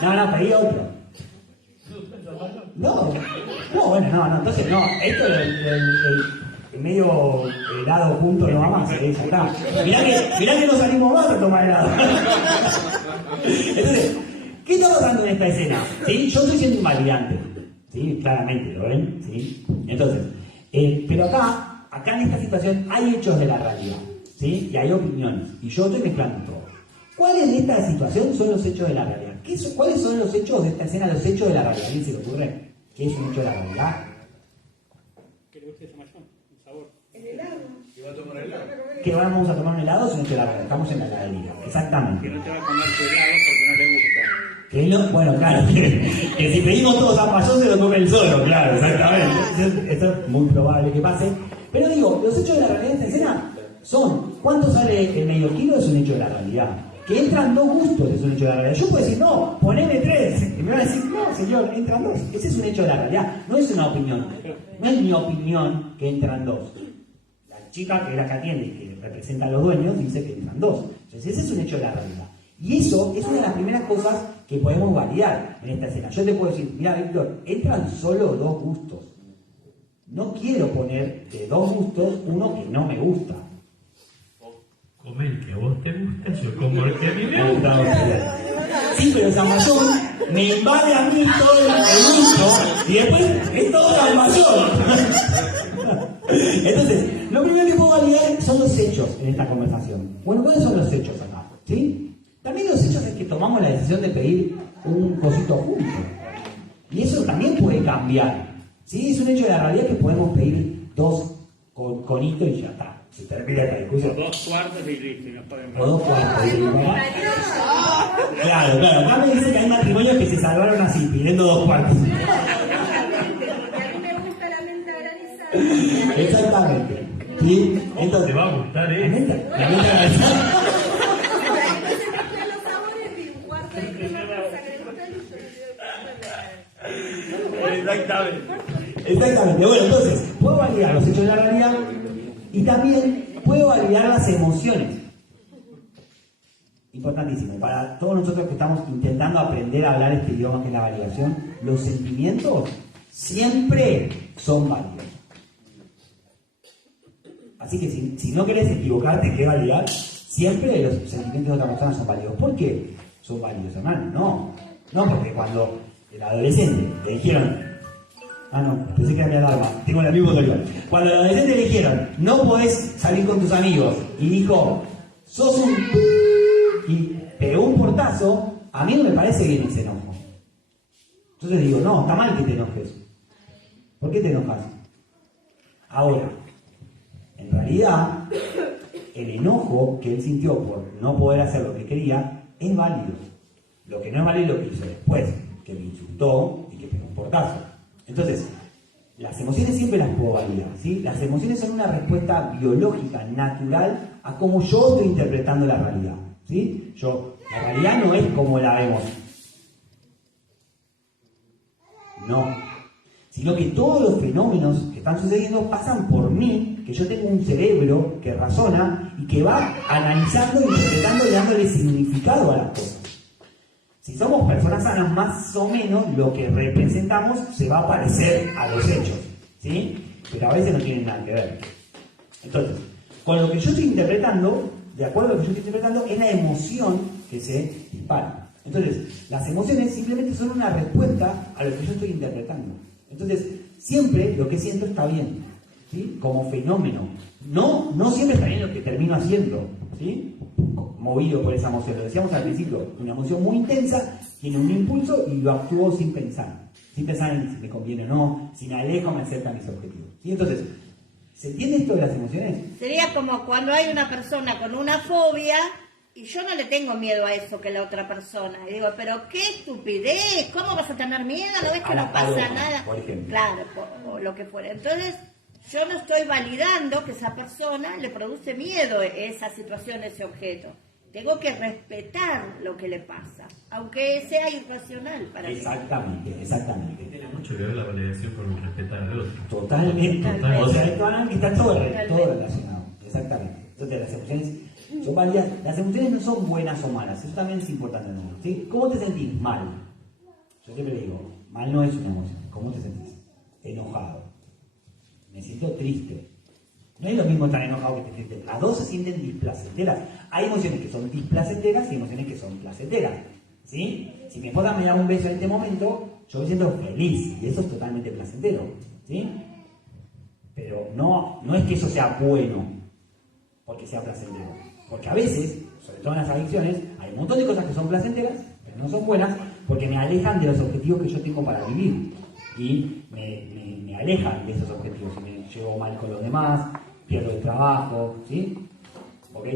No, pedí otro. No, bueno, entonces no, esto es el medio helado junto no va más, ya está. Mirá que no salimos más a tomar helado. Entonces, ¿qué está pasando en esta escena? ¿Sí? Yo estoy siendo invalidante, ¿sí? Claramente, ¿lo ven? ¿Sí? Entonces, pero acá en esta situación hay hechos de la realidad, ¿sí? Y hay opiniones, y yo estoy mezclando todo. ¿Cuáles de esta situación son los hechos de la realidad? ¿Cuáles son los hechos de esta escena, los hechos de la realidad? ¿Quién se le ocurre? ¿Qué es un hecho de la realidad? Que le guste ese mayón, el sabor. El helado. ¿Que va a tomar helado? Que vamos a tomar un helado es un hecho de la realidad. Estamos en la heladería. Exactamente. Que no te va a comer tu helado porque no le gusta. Que no, bueno, claro, que si pedimos todos zapallón se lo come el solo, claro, exactamente. Esto es muy probable que pase. Pero digo, los hechos de la realidad de esta escena son, ¿cuánto sale el medio kilo? Es un hecho de la realidad. Que entran dos gustos es un hecho de la realidad. Yo puedo decir, no, poneme 3. Y me van a decir, no, señor, entran 2. Ese es un hecho de la realidad, no es una opinión. No es mi opinión que entran 2. La chica que es la que atiende y que representa a los dueños dice que entran 2. Entonces ese es un hecho de la realidad. Y eso es una de las primeras cosas que podemos validar en esta escena. Yo te puedo decir, mira, Víctor, entran solo 2 gustos. No quiero poner de 2 gustos uno que no me gusta. Come el que a vos te gusta, yo como el que a mí me gusta. Sí, pero Zamballón me invade a mí todo el gusto y después es todo Zamballón. Entonces, lo primero que puedo validar son los hechos en esta conversación. Bueno, ¿cuáles son los hechos acá? ¿Sí? También los hechos es que tomamos la decisión de pedir un cosito juntos. Y eso también puede cambiar. ¿Sí? Es un hecho de la realidad que podemos pedir 2 conitos y ya está. Se termina la discusión. O 2 cuartos y listo, y nos podemos O 2 cuartos. Claro, claro. Acá me dicen que hay matrimonios que se salvaron así, pidiendo 2 cuartos. Porque a mí me gusta la menta granizada. Exactamente. ¿Sí? Entonces, Te va a gustar, la menta granizada. Entonces mezclan los sabores y un cuarto de crema con sacramental y Exactamente. Exactamente. Bueno, entonces, puedo validar los hechos de la realidad y también puedo validar las emociones. Importantísimo. Para todos nosotros que estamos intentando aprender a hablar este idioma que es la validación, los sentimientos siempre son válidos. Así que si no querés equivocarte, que validar, siempre los sentimientos de otra persona son válidos. ¿Por qué son válidos, hermano? No, porque cuando el adolescente le dijeron, pensé que era mi alarma, tengo el mismo tutorial. Cuando el adolescente le dijeron, no podés salir con tus amigos, y dijo, sos un... y pegó un portazo, a mí no me parece bien ese enojo. Entonces digo, no, está mal que te enojes. ¿Por qué te enojas? Ahora, en realidad, el enojo que él sintió por no poder hacer lo que quería es válido. Lo que no es válido es lo que hizo después, que me insultó y que pegó un portazo. Entonces, las emociones siempre las puedo validar, ¿sí? Las emociones son una respuesta biológica, natural, a cómo yo estoy interpretando la realidad, ¿sí? La realidad no es como la vemos. No. Sino que todos los fenómenos que están sucediendo pasan por mí, que yo tengo un cerebro que razona y que va analizando, interpretando y dándole significado a las cosas. Si somos personas sanas, más o menos lo que representamos se va a parecer a los hechos, ¿sí? Pero a veces no tienen nada que ver. Entonces, con lo que yo estoy interpretando, de acuerdo a lo que yo estoy interpretando, es la emoción que se dispara. Entonces, las emociones simplemente son una respuesta a lo que yo estoy interpretando. Entonces, siempre lo que siento está bien, ¿sí? Como fenómeno. No siempre está bien lo que termino haciendo, ¿sí? Movido por esa emoción. Lo decíamos al principio, una emoción muy intensa, tiene un impulso y lo actúo sin pensar en si me conviene o no, si me alejo, me acerca a mis objetivos. ¿Sí? Entonces, ¿se entiende esto de las emociones? Sería como cuando hay una persona con una fobia y yo no le tengo miedo a eso que la otra persona. Y digo, pero qué estupidez, ¿cómo vas a tener miedo? ¿No ves que no pasa nada? Por ejemplo. Claro, o lo que fuera. Entonces, yo no estoy validando que esa persona le produce miedo esa situación, ese objeto. Tengo que respetar lo que le pasa, aunque sea irracional para mí. Exactamente. Tiene mucho que ver la validación con respetar al otro. Totalmente. Totalmente. O sea, está todo relacionado. Exactamente. Entonces, las emociones son válidas. Las emociones no son buenas o malas. Eso también es importante, ¿no? ¿Sí? ¿Cómo te sentís? Mal. Yo siempre digo, mal no es una emoción. ¿Cómo te sentís? Enojado. Me siento triste. No es lo mismo estar enojado que te sientes. Las dos se sienten displacenteras. Hay emociones que son displacenteras y emociones que son placenteras. ¿Sí? Si mi esposa me da un beso en este momento, yo me siento feliz y eso es totalmente placentero. ¿Sí? Pero no es que eso sea bueno porque sea placentero. Porque a veces, sobre todo en las adicciones, hay un montón de cosas que son placenteras, pero no son buenas porque me alejan de los objetivos que yo tengo para vivir. Y me alejan de esos objetivos. Y me llevo mal con los demás, pierdo el trabajo, ¿sí? ¿Ok?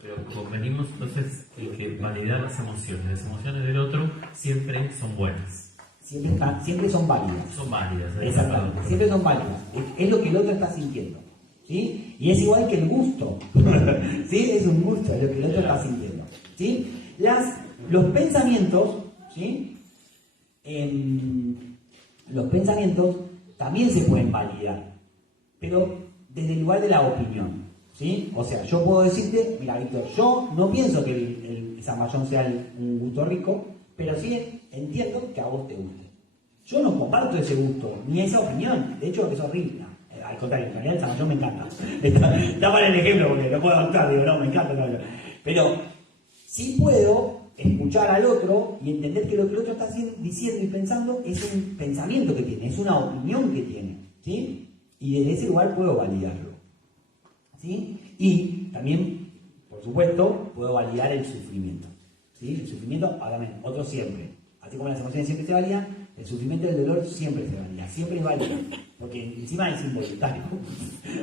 Pero convenimos entonces en que validar las emociones del otro siempre son buenas. Siempre son válidas. Son válidas. Exactamente, siempre son válidas. Es lo que el otro está sintiendo, ¿sí? Y es igual que el gusto, ¿sí? Es un gusto, es lo que el otro está sintiendo, ¿sí? Los pensamientos, ¿sí? Los pensamientos también se pueden validar, pero desde el lugar de la opinión, ¿sí? O sea, yo puedo decirte, mira, Víctor, yo no pienso que el zamballón sea un gusto rico, pero sí entiendo que a vos te guste. Yo no comparto ese gusto, ni esa opinión, de hecho es horrible. Al contrario, en realidad el zamballón me encanta. Está mal el ejemplo porque no puedo adoptar, digo, no, me encanta. No. Pero sí puedo escuchar al otro y entender que lo que el otro está diciendo y pensando es un pensamiento que tiene, es una opinión que tiene, ¿sí? Y desde ese lugar puedo validarlo, ¿sí? Y también, por supuesto, puedo validar el sufrimiento, ¿sí? El sufrimiento, obviamente, otro siempre. Así como las emociones siempre se validan, El sufrimiento del dolor siempre se valida, siempre es válido, porque encima es involuntario.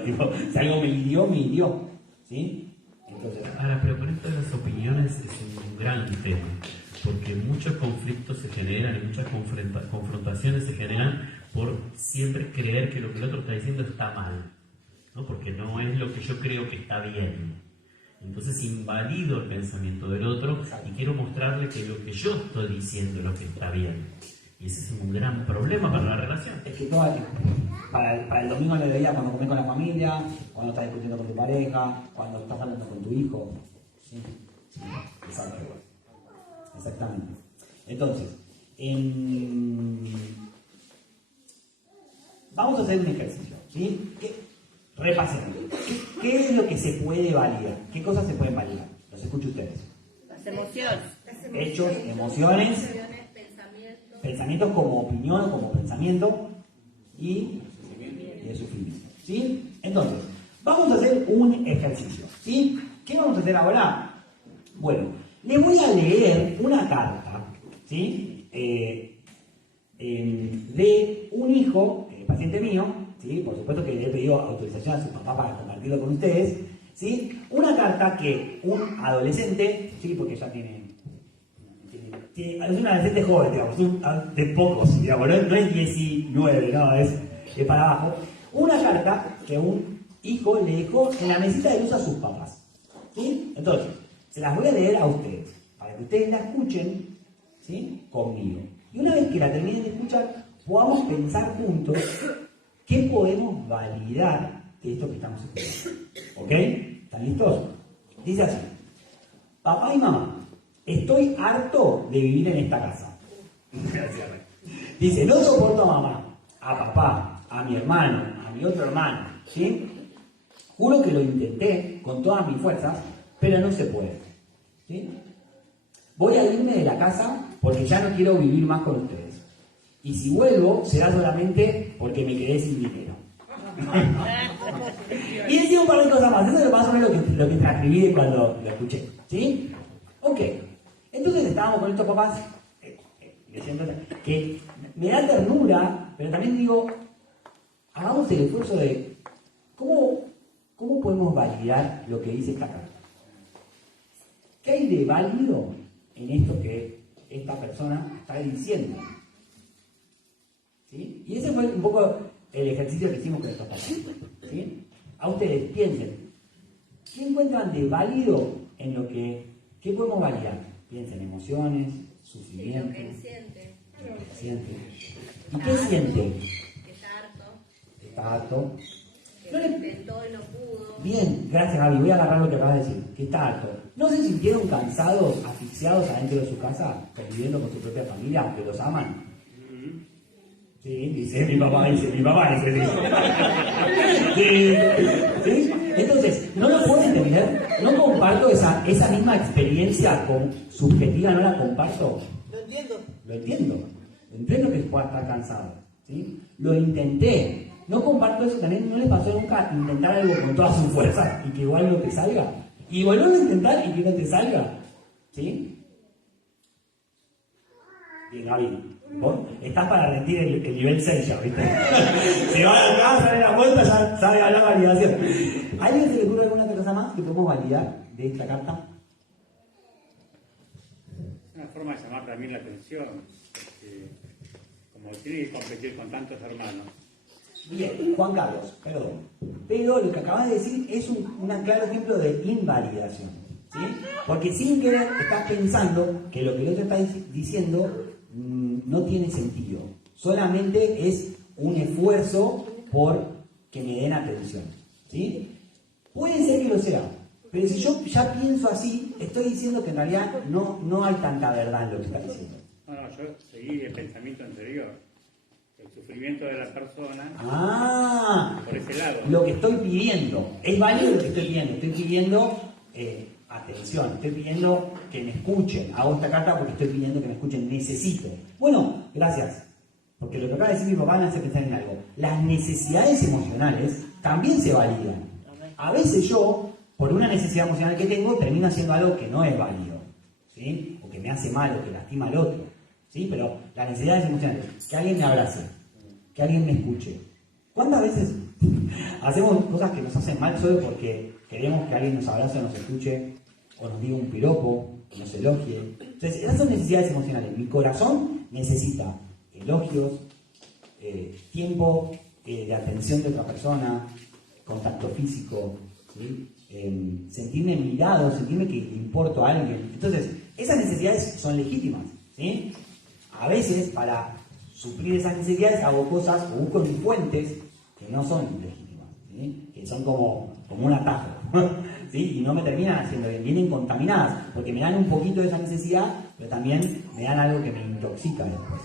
Digo, si algo me hirió, ¿sí? Entonces, Ahora, pero con esto de las opiniones es un gran tema, porque muchos conflictos se generan y muchas confrontaciones se generan por siempre creer que lo que el otro está diciendo está mal, ¿no? Porque no es lo que yo creo que está bien. Entonces invalido el pensamiento del otro y quiero mostrarle que lo que yo estoy diciendo es lo que está bien. Y ese es un gran problema para la relación. es que para el domingo de día, cuando comes con la familia, cuando estás discutiendo con tu pareja, cuando estás hablando con tu hijo. ¿Sí? Sí, exactamente. Entonces, vamos a hacer un ejercicio, ¿sí? Repasemos. ¿Qué es lo que se puede validar? ¿Qué cosas se pueden validar? Los escucho ustedes. Las emociones. Hechos, emociones, pensamientos como opinión, como pensamiento y el sufrimiento. ¿Sí? Entonces, vamos a hacer un ejercicio. ¿Sí? ¿Qué vamos a hacer ahora? Bueno, les voy a leer una carta, ¿sí? De un hijo, paciente mío, ¿sí? Por supuesto que le he pedido autorización a su papá para compartirlo con ustedes, ¿sí? Una carta que un adolescente, ¿sí? Porque ya es un adolescente joven, digamos, de pocos, digamos, no es 19, no, es para abajo. Una carta que un hijo le dejó en la mesita de luz a sus papás, ¿sí? Entonces, se las voy a leer a ustedes, para que ustedes la escuchen, ¿sí? Conmigo. Y una vez que la terminen de escuchar, podamos pensar juntos qué podemos validar de esto que estamos escuchando. ¿Ok? ¿Están listos? Dice así: papá y mamá, estoy harto de vivir en esta casa. Dice, no soporto a mamá, a papá, a mi hermano, a mi otro hermano, ¿sí? Juro que lo intenté con todas mis fuerzas, pero no se puede, ¿sí? Voy a irme de la casa porque ya no quiero vivir más con ustedes. Y si vuelvo, será solamente porque me quedé sin dinero. Y decía un par de cosas más. Eso es más o menos lo que transcribí cuando lo escuché, ¿sí? Ok. Entonces estábamos con estos papás, diciendo que me da ternura, pero también digo, hagamos el esfuerzo de cómo podemos validar lo que dice esta carta. ¿Qué hay de válido en esto que esta persona está diciendo? ¿Sí? Y ese fue un poco el ejercicio que hicimos con estos papás. ¿Sí? A ustedes, piensen, ¿qué encuentran de válido en lo que... ¿Qué podemos validar? Piensen, emociones, sufrimiento. Lo que él siente. ¿Y qué siente? Que está harto. Está harto. Que lo intentó y no pudo. Bien, gracias Gaby, voy a agarrar lo que acabas de decir, que está harto. ¿No se sintieron cansados, asfixiados adentro de su casa, conviviendo con su propia familia, aunque los aman? Sí, dice mi papá, dice. ¿Sí? Entonces, no lo puedo entender, no comparto esa misma experiencia subjetiva, no la comparto. Lo entiendo que pueda estar cansado, ¿sí? Lo intenté, no comparto eso también. ¿No les pasó nunca intentar algo con toda su fuerza y que igual no te salga? Y volverlo a intentar y que no te salga, ¿sí? Bien, Gaby, vos estás para rendir el nivel 6 ya, ¿viste? Se va a la casa, de la vuelta, ya sabe hablar validación. ¿A alguien se le ocurre alguna cosa más que podemos validar de esta carta? Una forma de llamar también la atención, como tiene que competir con tantos hermanos. Bien, Juan Carlos, perdón. Pero lo que acabas de decir es un claro ejemplo de invalidación, ¿sí? Porque sin querer estás pensando que lo que el otro está diciendo no tiene sentido. Solamente es un esfuerzo por que me den atención, ¿sí? Puede ser que lo sea, pero si yo ya pienso así, estoy diciendo que en realidad no hay tanta verdad en lo que está diciendo. No, yo seguí el pensamiento anterior. El sufrimiento de la persona. Por ese lado. Lo que estoy pidiendo. Es válido lo que estoy pidiendo. Estoy pidiendo atención. Estoy pidiendo que me escuchen. Hago esta carta porque estoy pidiendo que me escuchen. Necesito. Bueno, gracias. Porque lo que acaba de decir mi papá me hace pensar en algo. Las necesidades emocionales también se validan. A veces yo, por una necesidad emocional que tengo, termino haciendo algo que no es válido, ¿sí? O que me hace mal, o que lastima al otro, ¿sí? Pero las necesidades emocionales, que alguien me abrace, que alguien me escuche. ¿Cuántas veces hacemos cosas que nos hacen mal solo porque queremos que alguien nos abrace o nos escuche, o nos diga un piropo, que nos elogie? Entonces, esas son necesidades emocionales. Mi corazón necesita elogios, tiempo de atención de otra persona, contacto físico, ¿sí? Sentirme mirado, sentirme que le importo a alguien. Entonces, esas necesidades son legítimas, ¿sí? A veces, para suplir esas necesidades, hago cosas o busco mis fuentes que no son legítimas, ¿sí? Que son como un atajo, ¿sí? Y no me terminan haciendo bien, vienen contaminadas, porque me dan un poquito de esa necesidad, pero también me dan algo que me intoxica después,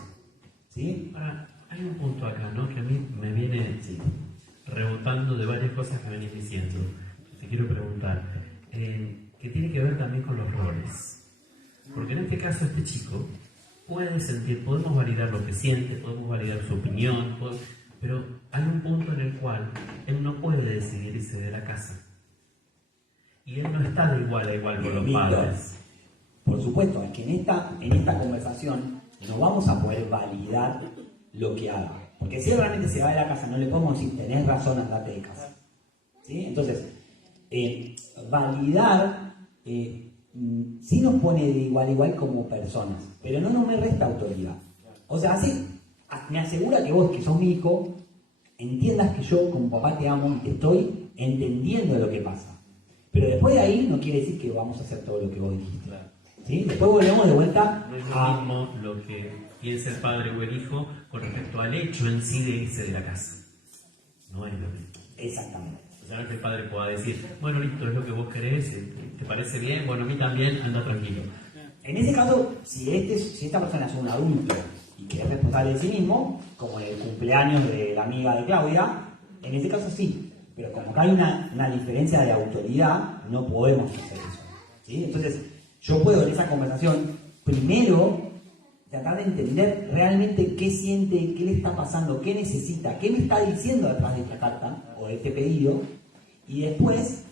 ¿sí? Ahora, hay un punto acá, ¿no? Que a mí me viene rebotando de varias cosas que venís diciendo. Te quiero preguntar, que tiene que ver también con los roles. Porque en este caso este chico puede sentir, podemos validar lo que siente, podemos validar su opinión, pero hay un punto en el cual él no puede decidir irse de la casa. Y él no está de igual a igual con los padres. Por supuesto, es que en esta conversación no vamos a poder validar lo que haga. Porque si él realmente se va de la casa, no le podemos decir, tenés razón, andate de casa. ¿Sí? Entonces, validar sí nos pone de igual a igual como personas, pero no me resta autoridad. O sea, así me asegura que vos, que sos mi hijo, entiendas que yo como papá te amo y te estoy entendiendo lo que pasa. Pero después de ahí no quiere decir que vamos a hacer todo lo que vos dijiste. ¿Sí? Después volvemos de vuelta no es lo mismo lo que piensa el padre o el hijo con respecto al hecho en sí de irse de la casa. No es lo mismo. Exactamente. O sea, no es que el padre pueda decir, bueno, listo, es lo que vos querés, ¿te parece bien? Bueno, a mí también, anda tranquilo. En ese caso, si esta persona es un adulto y que es responsable de sí mismo, como en el cumpleaños de la amiga de Claudia, en ese caso sí. Pero como acá hay una diferencia de autoridad, no podemos hacer eso, ¿sí? Entonces, yo puedo en esa conversación, primero, tratar de entender realmente qué siente, qué le está pasando, qué necesita, qué me está diciendo detrás de esta carta o de este pedido, y después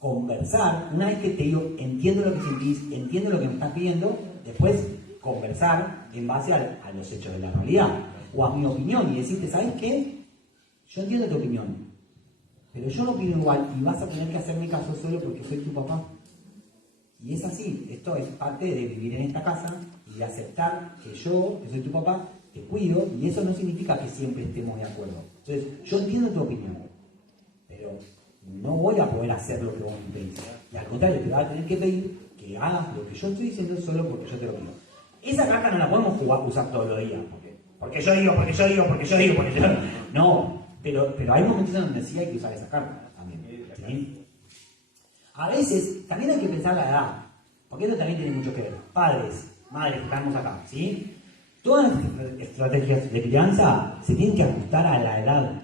conversar. Una vez que te digo, entiendo lo que sentís, entiendo lo que me estás pidiendo, después conversar en base a los hechos de la realidad, o a mi opinión, y decirte, ¿sabes qué? Yo entiendo tu opinión, pero yo no opino igual, y vas a tener que hacerme caso solo porque soy tu papá. Y es así, esto es parte de vivir en esta casa y de aceptar que yo, que soy tu papá, te cuido, y eso no significa que siempre estemos de acuerdo. Entonces, yo entiendo tu opinión, pero no voy a poder hacer lo que vos me pedís. Y al contrario, te vas a tener que pedir que hagas lo que yo estoy diciendo solo porque yo te lo pido. Esa carta no la podemos usar todos los días, porque yo digo. No, pero hay momentos en donde sí hay que usar esa carta también, ¿sí? A veces, también hay que pensar la edad, porque esto también tiene mucho que ver. Padres, madres, que estamos acá, ¿sí? Todas las estrategias de crianza se tienen que ajustar a la edad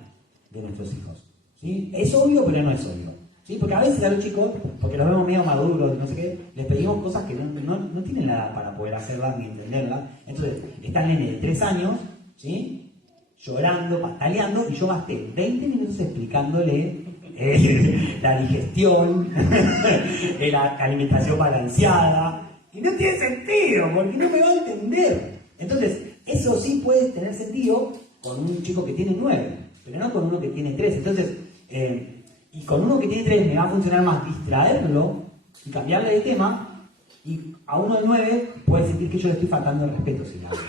de nuestros hijos, ¿sí? Es obvio, pero no es obvio, ¿sí? Porque a veces a los chicos, porque los vemos medio maduros, no sé qué, les pedimos cosas que no tienen la edad para poder hacerlas ni entenderlas. Entonces, está el nene de 3 años, ¿sí? Llorando, pataleando, y yo gasté 20 minutos explicándole la digestión, la alimentación balanceada, y no tiene sentido, porque no me va a entender. Entonces, eso sí puede tener sentido con un chico que tiene 9, pero no con uno que tiene 3. Entonces, y con uno que tiene 3 me va a funcionar más distraerlo y cambiarle de tema, y a uno de 9 puede sentir que yo le estoy faltando el respeto si le hablo.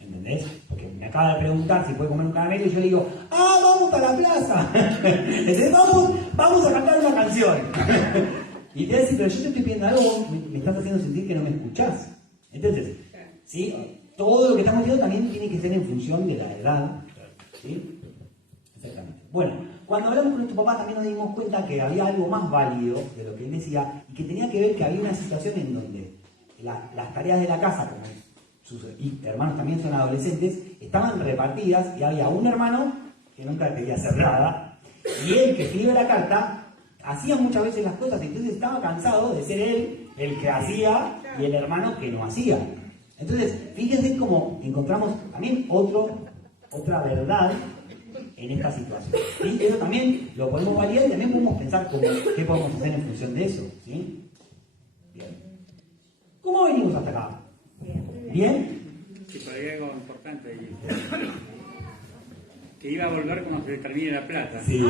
¿Entendés? Porque me acaba de preguntar si puede comer un caramelo y yo le digo, vamos a la plaza. Entonces, vamos a cantar una canción. Y te va a decir, pero yo te estoy pidiendo algo, me estás haciendo sentir que no me escuchás. Entonces, ¿sí? Todo lo que estamos diciendo también tiene que ser en función de la edad, ¿sí? Exactamente. Bueno, cuando hablamos con nuestro papá también nos dimos cuenta que había algo más válido de lo que él decía, y que tenía que ver que había una situación en donde las tareas de la casa, como sus hermanos también son adolescentes, estaban repartidas, y había un hermano que nunca quería hacer nada, y él que escribe la carta hacía muchas veces las cosas, entonces estaba cansado de ser él el que hacía y el hermano que no hacía. Entonces, fíjense cómo encontramos también otra verdad en esta situación, ¿sí? Eso también lo podemos validar y también podemos pensar qué podemos hacer en función de eso, ¿sí? Bien. ¿Cómo venimos hasta acá? ¿Bien? Sí, pero hay algo importante ahí. Que iba a volver cuando se le termine la plata. Sí.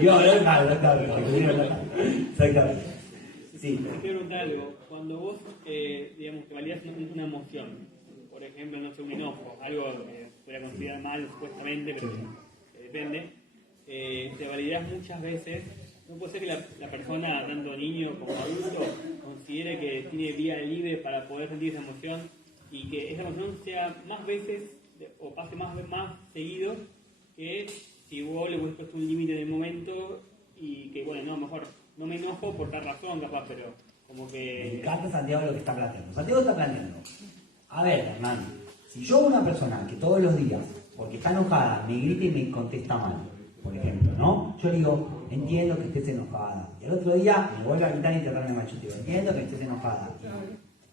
Iba a volver mal, exactamente. Sí. Te quiero preguntar algo. Cuando vos, digamos, que valías una emoción, por ejemplo, no sé, un enojo, algo que fuera considerado mal supuestamente, pero depende, te validás muchas veces. No puede ser que la persona, tanto niño como adulto, considere que tiene vía libre para poder sentir esa emoción y que esa emoción sea más veces o pase más seguido que si vos le hubieses puesto un límite en el momento y que, bueno, no, mejor no me enojo por tal razón, capaz, pero como que... Me encanta Santiago lo que está planteando. Santiago está planteando, a ver, hermano, si yo una persona que todos los días, porque está enojada, me grita y me contesta mal, por ejemplo, ¿no? Yo digo, entiendo que estés enojada. Y el otro día me vuelve a gritar y tratarme mal. Yo digo, entiendo que estés enojada.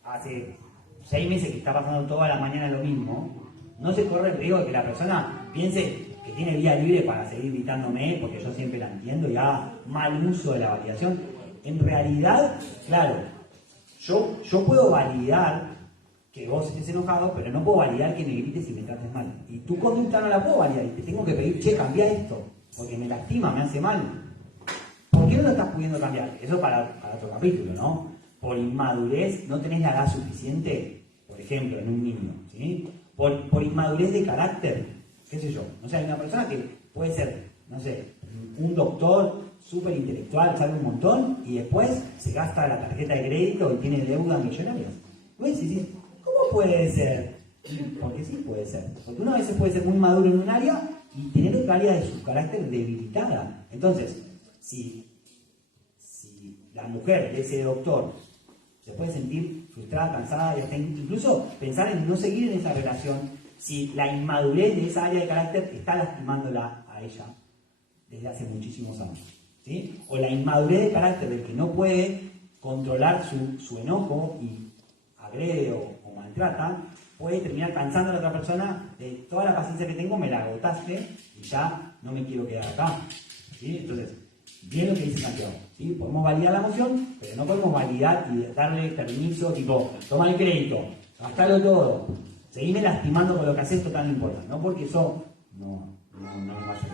Hace 6 meses que está pasando toda la mañana lo mismo. No se corre el riesgo de que la persona piense que tiene vía libre para seguir gritándome, porque yo siempre la entiendo y haga mal uso de la validación. En realidad, claro, yo puedo validar que vos estés enojado, pero no puedo validar que me grites y me trates mal. Y tu conducta no la puedo validar y te tengo que pedir, che, cambia esto, porque me lastima, me hace mal. ¿Por qué no lo estás pudiendo cambiar? Eso para otro capítulo, ¿no? Por inmadurez, no tenés la edad suficiente, por ejemplo, en un niño, ¿sí? Por inmadurez de carácter, qué sé yo. O sea, hay una persona que puede ser, no sé, un doctor súper intelectual, sabe un montón, y después se gasta la tarjeta de crédito y tiene deudas millonarias. Pues sí, ¿cómo puede ser? Porque sí puede ser. Porque uno a veces puede ser muy maduro en un área y tener otra área de su carácter debilitada. Entonces, si la mujer de ese doctor se puede sentir frustrada, cansada y hasta incluso pensar en no seguir en esa relación, si la inmadurez de esa área de carácter está lastimándola a ella desde hace muchísimos años, ¿sí? O la inmadurez de carácter del que no puede controlar su enojo y agrede o maltrata, puede terminar cansando a la otra persona de toda la paciencia que tengo, me la agotaste y ya no me quiero quedar acá, ¿sí? Entonces, bien lo que dice Santiago, ¿sí? Podemos validar la emoción, pero no podemos validar y darle permiso, tipo, toma el crédito, gastalo todo, seguime lastimando con lo que haces, total no importa, ¿no? Porque eso no me va a hacer.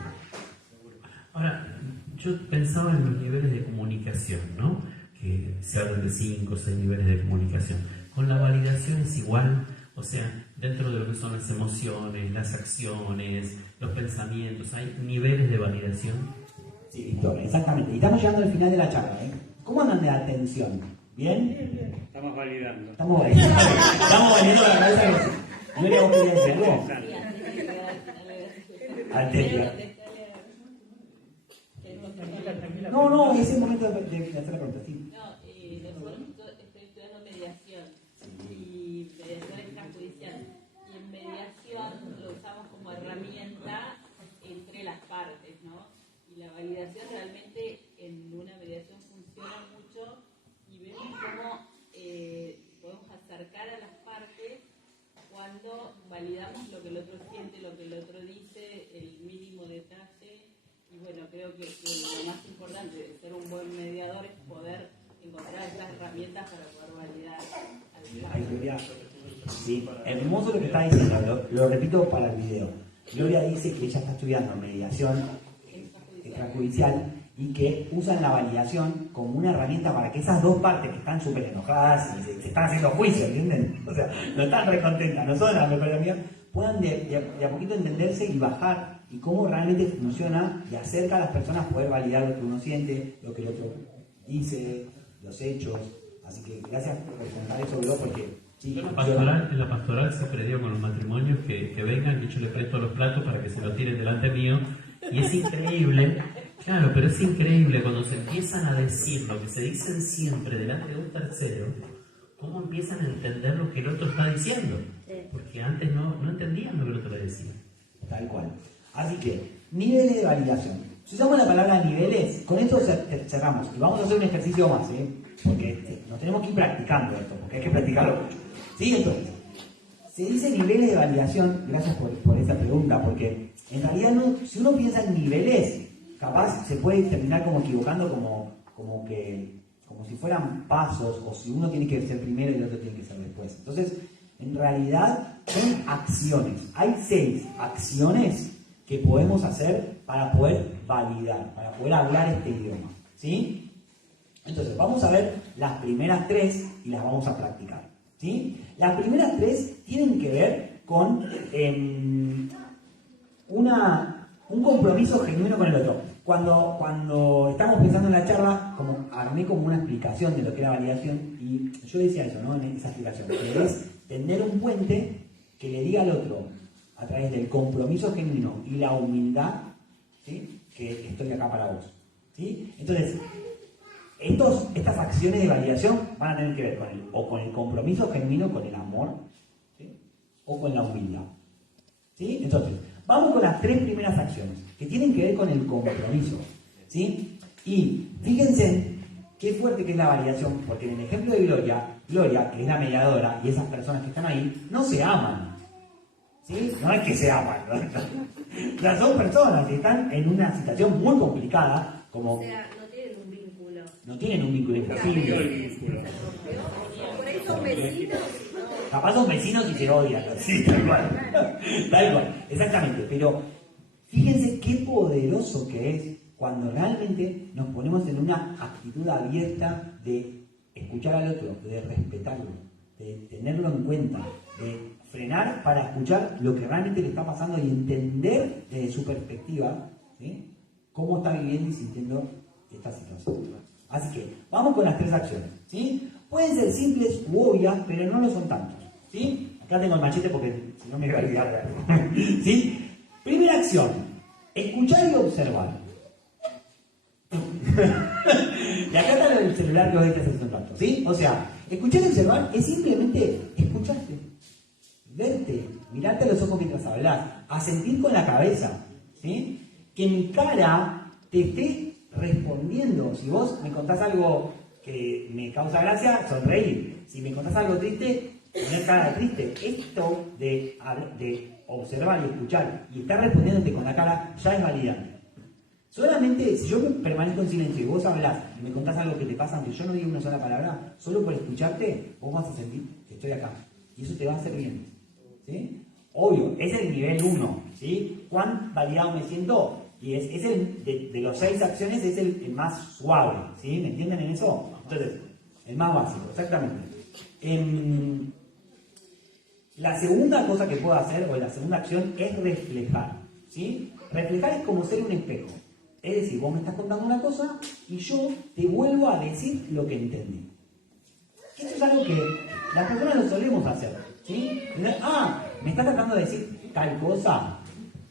Ahora, yo pensaba en los niveles de comunicación, ¿no? Que se hablan de 5 o 6 niveles de comunicación. Con la validación es igual, o sea, dentro de lo que son las emociones, las acciones, los pensamientos, hay niveles de validación. Sí, Víctor, exactamente. Y estamos llegando al final de la charla, ¿eh? ¿Cómo andan de atención? ¿Bien? Estamos validando. Estamos validando. Estamos validando la cabeza. ¿No le vos querías decir algo? Arteria. No, es el momento de hacer la pregunta, sí. No, nosotros estoy estudiando mediación y mediación extrajudicial. Y en mediación lo usamos como herramienta entre las partes, ¿no? Y la validación realmente en una mediación funciona mucho y vemos cómo podemos acercar a las partes cuando validamos lo que el otro siente, lo que el otro dice, el mínimo detalle. Y bueno, creo que lo más importante de ser un buen mediador es poder encontrar estas herramientas para poder validar al Ay, Gloria, sí, hermoso lo que está diciendo, lo repito para el video. Gloria dice que ella está estudiando mediación extrajudicial y que usan la validación como una herramienta para que esas dos partes que están súper enojadas y se están haciendo juicio, ¿entienden? O sea, no están recontentas, no son las mejores amigas, puedan de a poquito entenderse y bajar y cómo realmente funciona y acerca a las personas a poder validar lo que uno siente, lo que el otro dice, los hechos. Así que gracias por contar eso, Bro, porque sí, En la pastoral se predió con los matrimonios que vengan y yo le presto los platos para que se los tiren delante mío. Y es increíble, claro, pero es increíble cuando se empiezan a decir lo que se dicen siempre delante de un tercero, cómo empiezan a entender lo que el otro está diciendo. Porque antes no entendían lo que el otro le decía. Tal cual. Así que, niveles de validación. Si usamos la palabra niveles, con esto cerramos. Y vamos a hacer un ejercicio más, porque nos tenemos que ir practicando esto, porque hay que practicarlo mucho. ¿Sí? Entonces, se dice niveles de validación, gracias por esa pregunta, porque en realidad si uno piensa en niveles, capaz se puede terminar como equivocando como si fueran pasos, o si uno tiene que ser primero y el otro tiene que ser después. Entonces, En realidad son acciones. Hay 6 acciones que podemos hacer para poder validar, para poder hablar este idioma. ¿Sí? Entonces, vamos a ver las primeras 3 y las vamos a practicar. ¿Sí? Las primeras 3 tienen que ver con un compromiso genuino con el otro. Cuando estamos pensando en la charla, armé como una explicación de lo que era validación, y yo decía eso, ¿no? En esa explicación, que es tender un puente que le diga al otro, a través del compromiso genuino y la humildad, ¿sí? Que estoy acá para vos. ¿Sí? Entonces, estas acciones de validación van a tener que ver con el compromiso genuino, con el amor, ¿sí? O con la humildad. ¿Sí? Entonces, vamos con las 3 primeras acciones, que tienen que ver con el compromiso. ¿Sí? Y fíjense qué fuerte que es la validación, porque en el ejemplo de Gloria, que es la mediadora, y esas personas que están ahí, no se aman. ¿Sí? No es que se aman, ¿no? Las 2 personas que están en una situación muy complicada, como... O sea, no tienen un vínculo. No tienen un vínculo imposible. Por ahí son vecinos. Capaz son vecinos y se odian. Sí, tal cual. Tal cual, exactamente. Pero fíjense qué poderoso que es cuando realmente nos ponemos en una actitud abierta de escuchar al otro, de respetarlo, de tenerlo en cuenta, de frenar para escuchar lo que realmente le está pasando y entender desde su perspectiva, ¿sí? Cómo está viviendo y sintiendo esta situación. Así que vamos con las 3 acciones. ¿Sí? Pueden ser simples u obvias, pero no lo son tantos. ¿Sí? Acá tengo el machete porque si no me voy a olvidar de algo. ¿Sí? Primera acción, escuchar y observar. Y acá está el celular que os deje hacer un rato. ¿Sí? O sea, escuchar y observar es simplemente escucharte, verte, mirarte a los ojos mientras hablas, asentir con la cabeza. ¿Sí? Que mi cara te esté respondiendo. Si vos me contás algo que me causa gracia, sonreír. Si me contás algo triste, poner cara de triste. Esto de observar y escuchar y estar respondiéndote con la cara ya es validante. Solamente si yo permanezco en silencio y vos hablás y me contás algo que te pasa, aunque yo no diga una sola palabra, solo por escucharte, vos vas a sentir que estoy acá. Y eso te va a hacer bien. ¿Sí? Obvio, es el nivel 1. ¿Sí? ¿Cuán validado me siento? Y es el de los 6 acciones, es el más suave. ¿Sí? ¿Me entienden en eso? Entonces, el más básico, exactamente. La segunda cosa que puedo hacer, o la segunda acción, es reflejar. ¿Sí? Reflejar es como ser un espejo. Es decir, vos me estás contando una cosa y yo te vuelvo a decir lo que entendí. Esto es algo que las personas lo solemos hacer. ¿Sí? Me está tratando de decir tal cosa.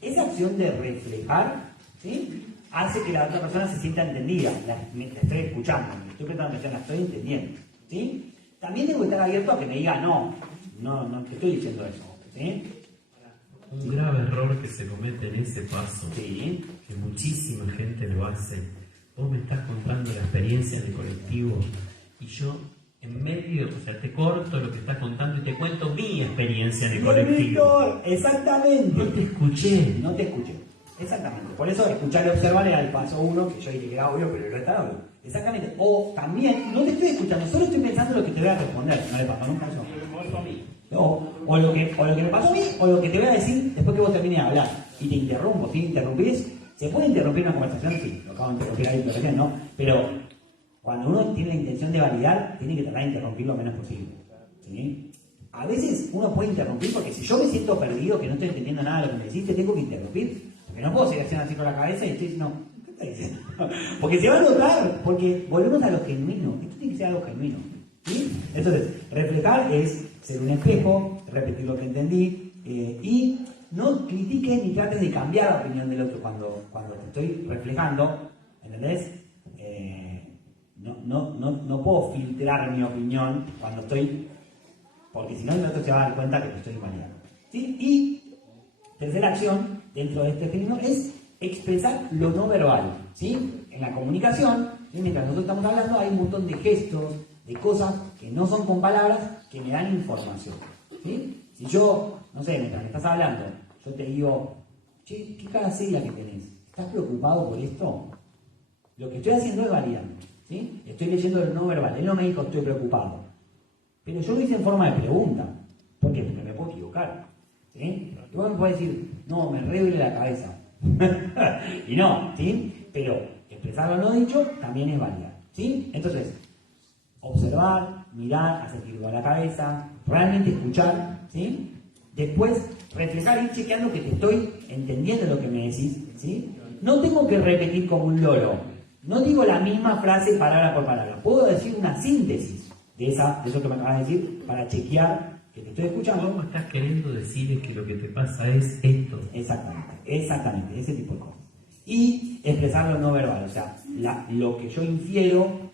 Esa acción de reflejar, ¿sí? Hace que la otra persona se sienta entendida. La estoy escuchando, me estoy prestando atención, la estoy entendiendo. ¿Sí? También tengo que estar abierto a que me diga no te estoy diciendo eso. ¿Sí? Un grave error que se comete en ese paso, Sí. que muchísima gente lo hace. Vos me estás contando la experiencia de colectivo y yo en medio, o sea, te corto lo que estás contando y te cuento mi experiencia de colectivo. Víctor, exactamente. No te escuché. No te escuché. Exactamente. Por eso escuchar y observar era el paso 1, que yo dije que era obvio, pero no está obvio. Exactamente. O también, no te estoy escuchando, solo estoy pensando lo que te voy a responder. No le pasó nunca eso. O lo que me pasó a mí, o lo que te voy a decir después que vos termines de hablar. Y te interrumpo, ¿sí? Interrumpís. ¿Se puede interrumpir una conversación? Sí, lo acabo de interrumpir ahí recién, ¿no? Pero cuando uno tiene la intención de validar, tiene que tratar de interrumpir lo menos posible. ¿Sí? A veces uno puede interrumpir porque si yo me siento perdido, que no estoy entendiendo nada de lo que me decís, tengo que interrumpir. Porque no puedo seguir haciendo así con la cabeza y estoy diciendo, ¿qué estás diciendo? Porque se va a notar, porque volvemos a lo genuino. Esto tiene que ser algo genuino. ¿Sí? Entonces, reflejar es ser un espejo, repetir lo que entendí y no critiques ni trates de cambiar la opinión del otro cuando te estoy reflejando, ¿entendés? No puedo filtrar mi opinión cuando estoy, porque si no el otro se va a dar cuenta que lo estoy validando. ¿Sí? Y tercera acción dentro de este fenómeno es expresar lo no verbal. ¿Sí? En la comunicación, ¿sí? Mientras nosotros estamos hablando, hay un montón de gestos, de cosas que no son con palabras, que me dan información. ¿Sí? Si yo, no sé, mientras me estás hablando, yo te digo, che, qué cara seria que tenés, ¿estás preocupado por esto? Lo que estoy haciendo es validando. ¿Sí? Estoy leyendo lo no verbal. Él no me dijo estoy preocupado. Pero yo lo hice en forma de pregunta. ¿Por qué? Porque me puedo equivocar. ¿Sí? Y vos me podés decir, no, me re duele la cabeza. Y no, ¿sí? Pero expresar lo no dicho también es válido. ¿Sí? Entonces, observar, mirar, hacer clic con la cabeza, realmente escuchar, ¿sí? Después, reflejar, ir chequeando que te estoy entendiendo lo que me decís, ¿sí? No tengo que repetir como un loro. No digo la misma frase palabra por palabra. Puedo decir una síntesis de eso que me acabas de decir para chequear que te estoy escuchando. ¿Cómo estás queriendo decir que lo que te pasa es esto? Exactamente, ese tipo de cosas. Y expresar lo no verbal, o sea, lo que yo infiero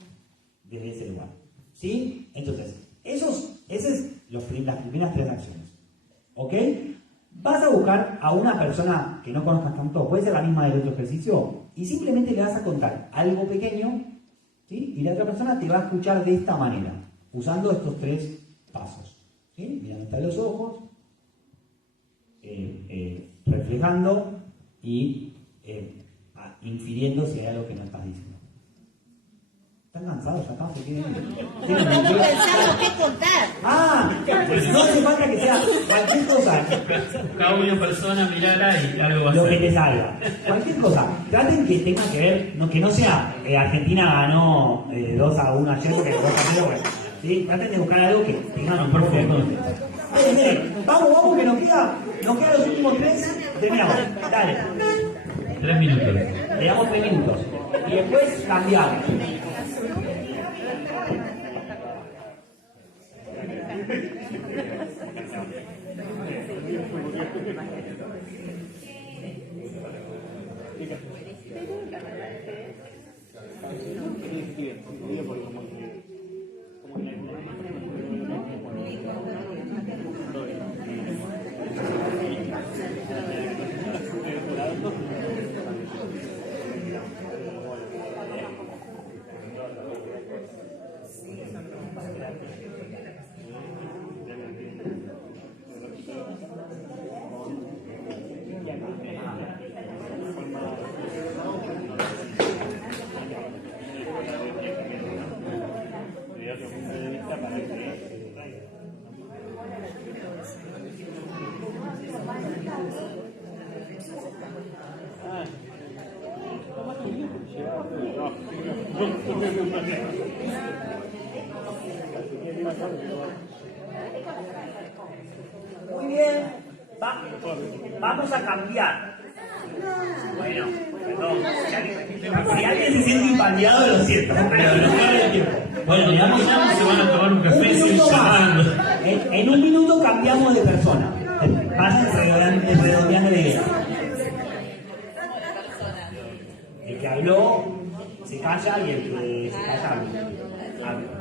desde ese lugar. ¿Sí? Entonces, esas es las primeras 3 acciones. ¿Ok? Vas a buscar a una persona que no conozcas tanto, puede ser la misma del otro ejercicio, y simplemente le vas a contar algo pequeño, ¿sí? Y la otra persona te va a escuchar de esta manera, usando estos 3 pasos. ¿Sí? Mirándote a los ojos, reflejando y infiriendo si hay algo que no estás diciendo. ¿Están cansados? Ya estamos, Estamos pensando qué contar. Pues no hace falta que sea cualquier cosa. Cada una persona mirará y algo va a Lo ser. que te salga. Cualquier cosa. Traten que tenga que ver, que no sea Argentina ganó 2-1 ayer porque 2-0, bueno. ¿Sí? Traten de buscar algo que tenga un poco de contexto. Vamos, que nos queda los últimos 3. Terminamos. Dale. 3 minutos. Le damos 3 minutos. Y después cambiamos. Muy bien, vamos a cambiar. Bueno, perdón. Si alguien se siente impaliado, lo siento, pero no pierde el tiempo. Bueno, digamos, se van a tomar un café y siguen charlando. En un minuto cambiamos de persona. Vayan redondeando la idea. El que habló se calla y el que se calla habla.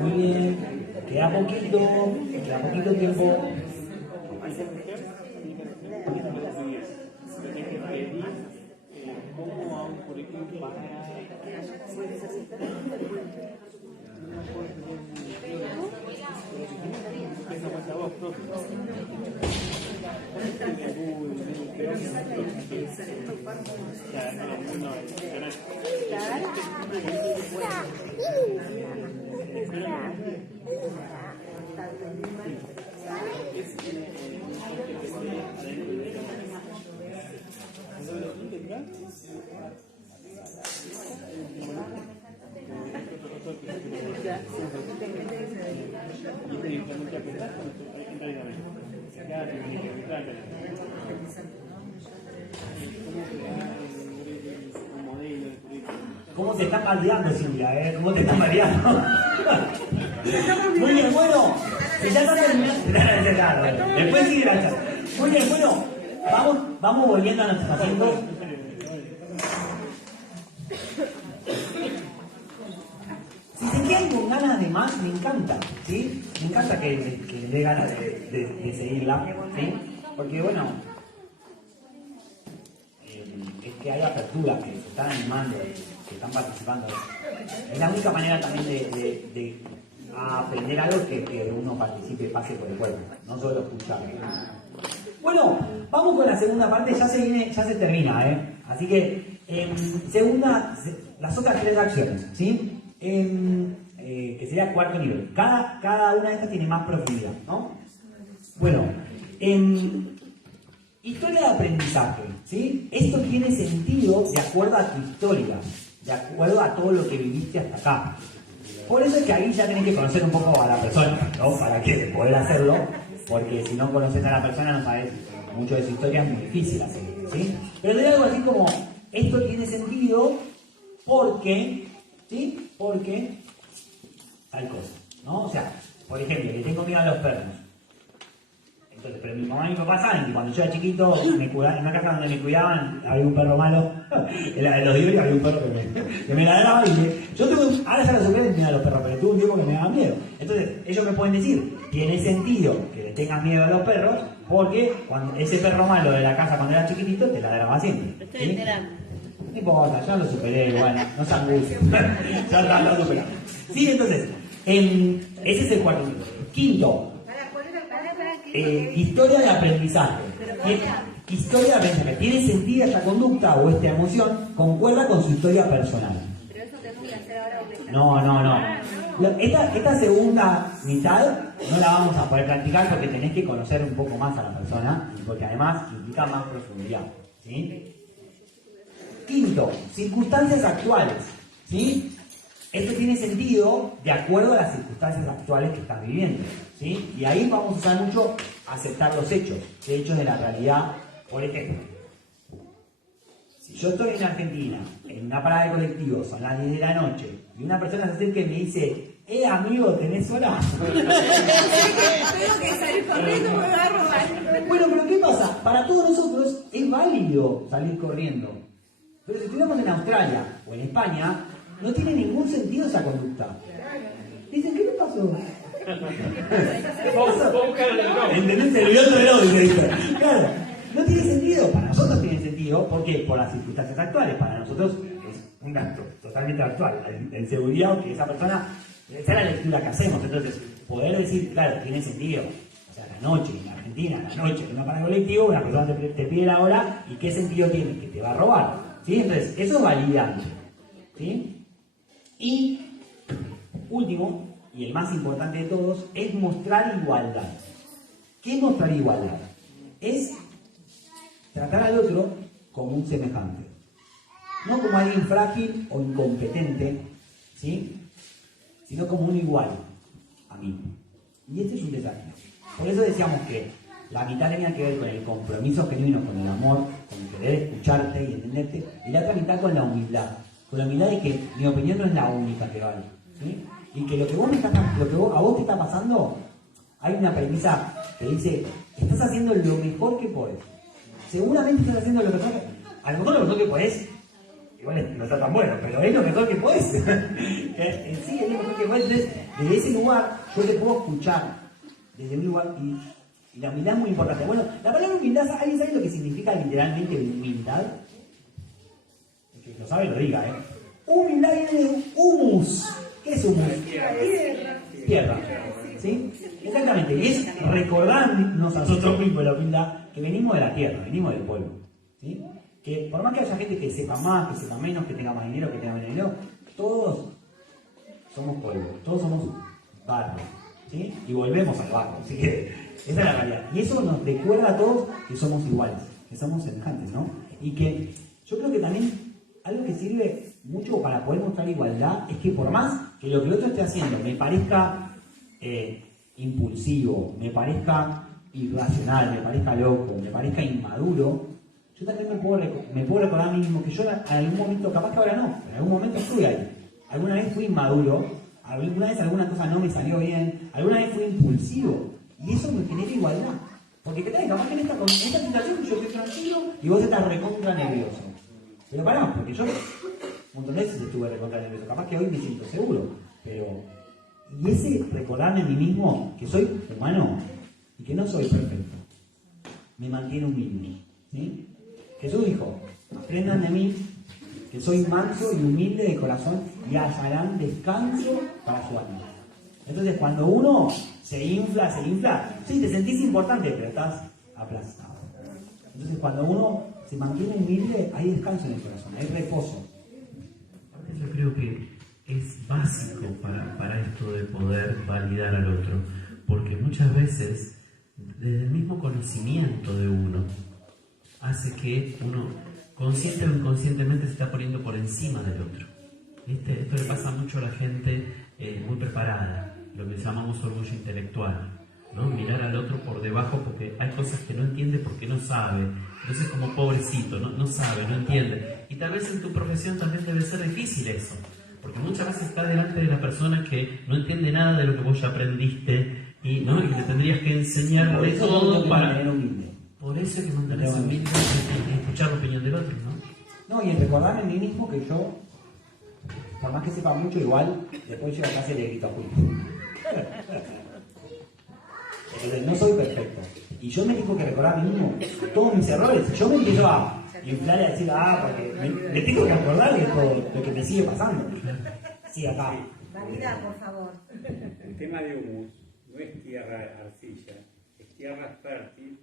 Muy bien, queda poquito tiempo. ¿Cómo te están mareando, Silvia? ¿Cómo te están mareando? Muy bien, bueno. Ya está terminando. Después sigue la charla. Muy bien, bueno. Vamos volviendo a nuestros asientos. Si se quedan con ganas de más, me encanta, ¿sí? Me encanta que les dé ganas de seguirla, ¿sí? Porque, bueno, es que hay aperturas que se están animando, que están participando. Es la única manera también de aprender algo que uno participe y pase por el cuerpo, no solo escuchar. Bueno, vamos con la segunda parte, ya se termina, ¿eh? Así que, las otras 3 acciones, ¿sí? Que sería cuarto nivel. Cada una de estas tiene más profundidad, ¿no? Bueno, historia de aprendizaje, ¿sí? Esto tiene sentido de acuerdo a tu historia, de acuerdo a todo lo que viviste hasta acá. Por eso es que ahí ya tenés que conocer un poco a la persona, ¿no? Para que poder hacerlo, porque si no conoces a la persona no sabes mucho de su historia, es muy difícil hacerlo, ¿sí? Pero de algo así como, esto tiene sentido porque, ¿sí? Porque tal cosa, ¿no? O sea, por ejemplo, le tengo miedo a los perros. Entonces, pero mi mamá y mi papá saben que cuando yo era chiquito, en una casa donde me cuidaban, había un perro malo. En los diarios había un perro que me ladraba y yo ahora ya lo superé, miedo a los perros, pero tuve un tiempo que me daba miedo. Entonces, ellos me pueden decir, tiene sentido que le tengas miedo a los perros, porque cuando ese perro malo de la casa cuando era chiquitito, te ladraba siempre. Estoy enterando. No importa, ya lo superé, bueno, no se angustien. ya lo superé. Sí, entonces, ese es el cuarto nivel. Quinto, historia de aprendizaje. Historia de aprendizaje. ¿Tiene sentido esta conducta o esta emoción? Concuerda con su historia personal. Pero eso tenemos que hacer ahora un examen. No. Esta segunda mitad no la vamos a poder practicar porque tenés que conocer un poco más a la persona y porque además implica más profundidad, ¿sí? Quinto, circunstancias actuales, ¿sí? Esto tiene sentido de acuerdo a las circunstancias actuales que están viviendo, ¿sí? Y ahí vamos a usar mucho aceptar los hechos de la realidad. Por ejemplo, si yo estoy en Argentina, en una parada de colectivos, son las 10 de la noche, y una persona se acerca y me dice, amigo, ¿tenés hora? Tengo que salir corriendo, me va a robar. Bueno, pero ¿qué pasa? Para todos nosotros es válido salir corriendo. Pero si estuviéramos en Australia o en España, no tiene ningún sentido esa conducta. Dicen, ¿qué le pasó? ¿Entendés? Se olvidó el reloj, dice. Claro, no tiene sentido. Para nosotros tiene sentido porque por las circunstancias actuales. Para nosotros es un gasto totalmente actual. En seguridad, que esa persona, esa es la lectura que hacemos. Entonces, poder decir, claro, tiene sentido. O sea, la noche en Argentina, la noche en una parada de colectivo, una persona te pide la hora y qué sentido tiene, que te va a robar. ¿Sí? Entonces, eso es validante. ¿Sí? Y último, y el más importante de todos, es mostrar igualdad. ¿Qué es mostrar igualdad? Es tratar al otro como un semejante. No como alguien frágil o incompetente, ¿sí? Sino como un igual a mí. Y este es un desafío. Por eso decíamos que la mitad tenía que ver con el compromiso genuino, con el amor, con querer escucharte y entenderte, y la otra mitad con la humildad. Con la humildad de que mi opinión no es la única que vale, ¿sí? Y que lo que a vos te está pasando, hay una premisa que dice, estás haciendo lo mejor que podés. Seguramente estás haciendo lo mejor que... A lo mejor lo mejor que podés, igual no está tan bueno, pero es lo mejor que podés. Sí, es lo mejor que podés. Entonces, desde ese lugar, yo te puedo escuchar. Desde un lugar... Y la humildad es muy importante. Bueno, la palabra humildad, ¿alguien sabe lo que significa literalmente humildad? El que lo sabe lo diga, ¿eh? Humildad viene de humus. ¿Qué es humus? Tierra. ¿Sí? Exactamente. Y es recordarnos a nosotros mismos la humildad que venimos de la tierra, venimos del pueblo. ¿Sí? Que por más que haya gente que sepa más, que sepa menos, que tenga más dinero, que tenga menos dinero, todos somos pueblo, todos somos barro. ¿Sí? Y volvemos al barro. Así que esa es la realidad. Y eso nos recuerda a todos que somos iguales, que somos semejantes, ¿no? Y que yo creo que también algo que sirve mucho para poder mostrar igualdad es que por más que lo que el otro esté haciendo me parezca impulsivo, me parezca irracional, me parezca loco, me parezca inmaduro, yo también me puedo recordar a mí mismo que yo en algún momento, capaz que ahora no, pero en algún momento fui ahí. Alguna vez fui inmaduro, alguna vez alguna cosa no me salió bien, alguna vez fui impulsivo. Y eso me genera igualdad. Porque ¿qué tal? Capaz que en esta situación yo estoy tranquilo y vos estás recontra nervioso. Pero pará, porque yo un montón de veces estuve recontra nervioso. Capaz que hoy me siento seguro. Pero... Y ese recordarme a mí mismo que soy humano y que no soy perfecto, me mantiene humilde. ¿Sí? Jesús dijo, aprendan de mí que soy manso y humilde de corazón y hallarán descanso para su alma. Entonces cuando uno se infla, sí, te sentís importante, pero estás aplastado. Entonces cuando uno se mantiene humilde, hay descanso en el corazón, hay reposo. Yo creo que es básico para esto de poder validar al otro, porque muchas veces, desde el mismo conocimiento de uno, hace que uno, consciente o inconscientemente, se está poniendo por encima del otro. ¿Viste? Esto le pasa mucho a la gente muy preparada, lo que llamamos orgullo intelectual, ¿no? Mirar al otro por debajo porque hay cosas que no entiende porque no sabe. Entonces, como pobrecito, no sabe, no entiende. Y tal vez en tu profesión también debe ser difícil eso, porque muchas veces estás delante de la persona que no entiende nada de lo que vos ya aprendiste y le tendrías que enseñar de todo para... Por eso hay que mantenerse humilde y escuchar la opinión del otro, ¿no? No, y en recordarme a mí mismo que yo, por más que sepa mucho, igual, después llego a casa y le grito a Julio. Entonces, no soy perfecto. Y yo me tengo que recordar a mí mismo todos mis errores. Yo me empiezo a inflar y a decir, porque me tengo que acordar de todo lo que me sigue pasando. Sí, acá. Valida, por favor. El tema de humus no es tierra arcilla, es tierra fértil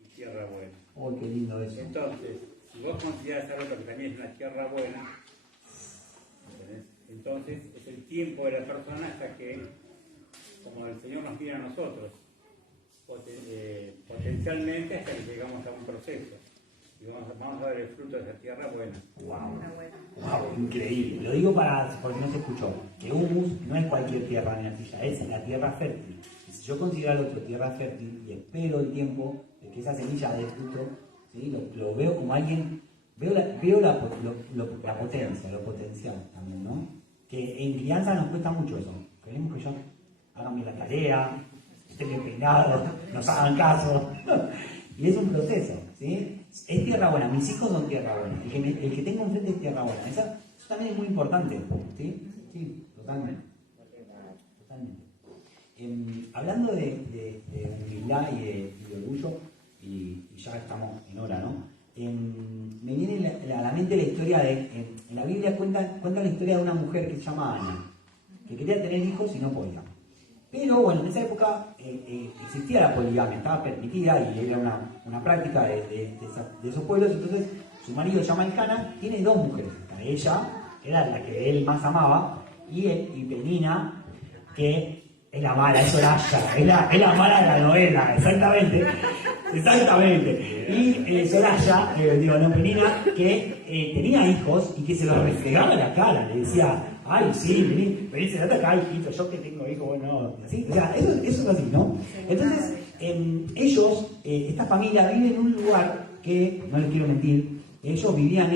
y tierra buena. Oh, qué lindo eso. Entonces, si vos consideras algo que también es una tierra buena, entonces es el tiempo de la persona hasta que, como el Señor nos pide a nosotros, potencialmente hasta que llegamos a un proceso y vamos a ver el fruto de esa tierra buena. Wow, increíble. Lo digo porque no se escuchó, que humus no es cualquier tierra ni arcilla, es la tierra fértil. Y si yo considero al otro tierra fértil y espero el tiempo de que esa semilla dé fruto, ¿sí? lo veo como alguien, veo la potencia, lo potencial también, ¿no? Que en crianza nos cuesta mucho eso. Queremos que yo hagan bien la tarea, estén bien peinados, nos hagan caso. Y es un proceso, ¿sí? Es tierra buena, mis hijos son tierra buena. El que tengo enfrente es tierra buena. Eso también es muy importante, ¿sí? Sí, totalmente. Hablando de humildad y de orgullo, y ya estamos en hora, ¿no? Me viene a la mente la historia en la Biblia cuenta la historia de una mujer que se llama Ana, que quería tener hijos y no podía. Pero bueno, en esa época existía la poligamia, estaba permitida y era una práctica de esos pueblos. Entonces su marido se llama Elcana, tiene dos mujeres. Ella, que era la que él más amaba, y Penina, que es la mala, es Soraya, es la mala de la novela, exactamente. Y Soraya, Penina, que tenía hijos y que se los refregaba en la cara, le decía, ay, sí, vení, sentate acá, hijito, yo que tengo hijos, bueno, así. O sea, eso es así, ¿no? Entonces, ellos, esta familia, vive en un lugar que, no les quiero mentir, ellos vivían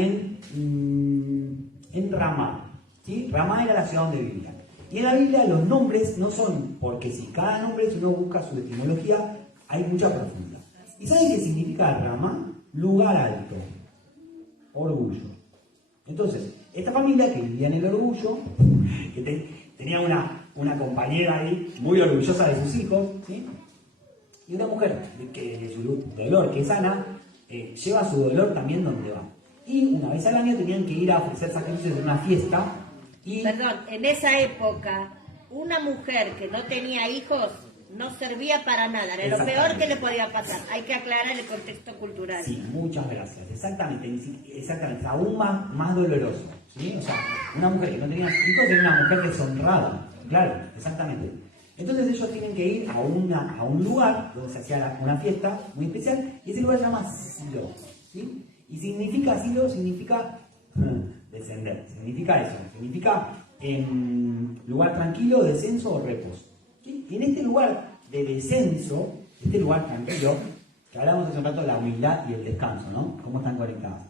en Ramá, ¿sí? Ramá era la ciudad donde vivían. Y en la Biblia los nombres no son porque si cada nombre, si uno busca su etimología, hay mucha profundidad. ¿Y saben qué significa Ramá? Lugar alto, orgullo. Entonces, esta familia que vivía en el orgullo, que tenía una compañera ahí muy orgullosa de sus hijos, ¿sí? Y una mujer que su dolor, que es Ana, lleva su dolor también donde va. Y una vez al año tenían que ir a ofrecer sacrificios en una fiesta. Perdón, en esa época, una mujer que no tenía hijos no servía para nada, era lo peor que le podía pasar. Hay que aclarar el contexto cultural. Sí, muchas gracias. Exactamente. Aún más doloroso, ¿sí? O sea, una mujer que no tenía hijos era una mujer deshonrada. Claro, exactamente. Entonces ellos tienen que ir a un lugar donde se hacía una fiesta muy especial, y ese lugar se llama Silo, ¿sí? Y Silo significa descender, significa eso, significa lugar tranquilo, descenso o reposo. ¿Sí? Y en este lugar de descenso, este lugar tranquilo, que hablamos hace un rato de la humildad y el descanso, ¿no? Cómo están conectados.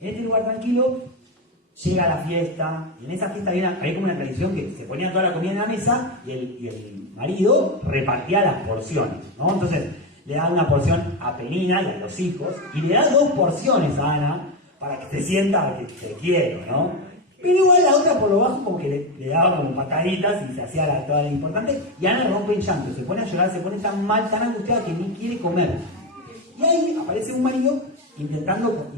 En este lugar tranquilo llega la fiesta, y en esa fiesta había como una tradición que se ponía toda la comida en la mesa y el marido repartía las porciones, ¿no? Entonces le da una porción a Penina y a los hijos, y le da 2 porciones a Ana para que te sienta que te quiero, ¿no? Pero igual la otra por lo bajo como que le daba como pataditas y se hacía toda la importante, y Ana rompe en llanto, se pone a llorar, se pone tan mal, tan angustiada que ni quiere comer. Y ahí aparece un marido intentando,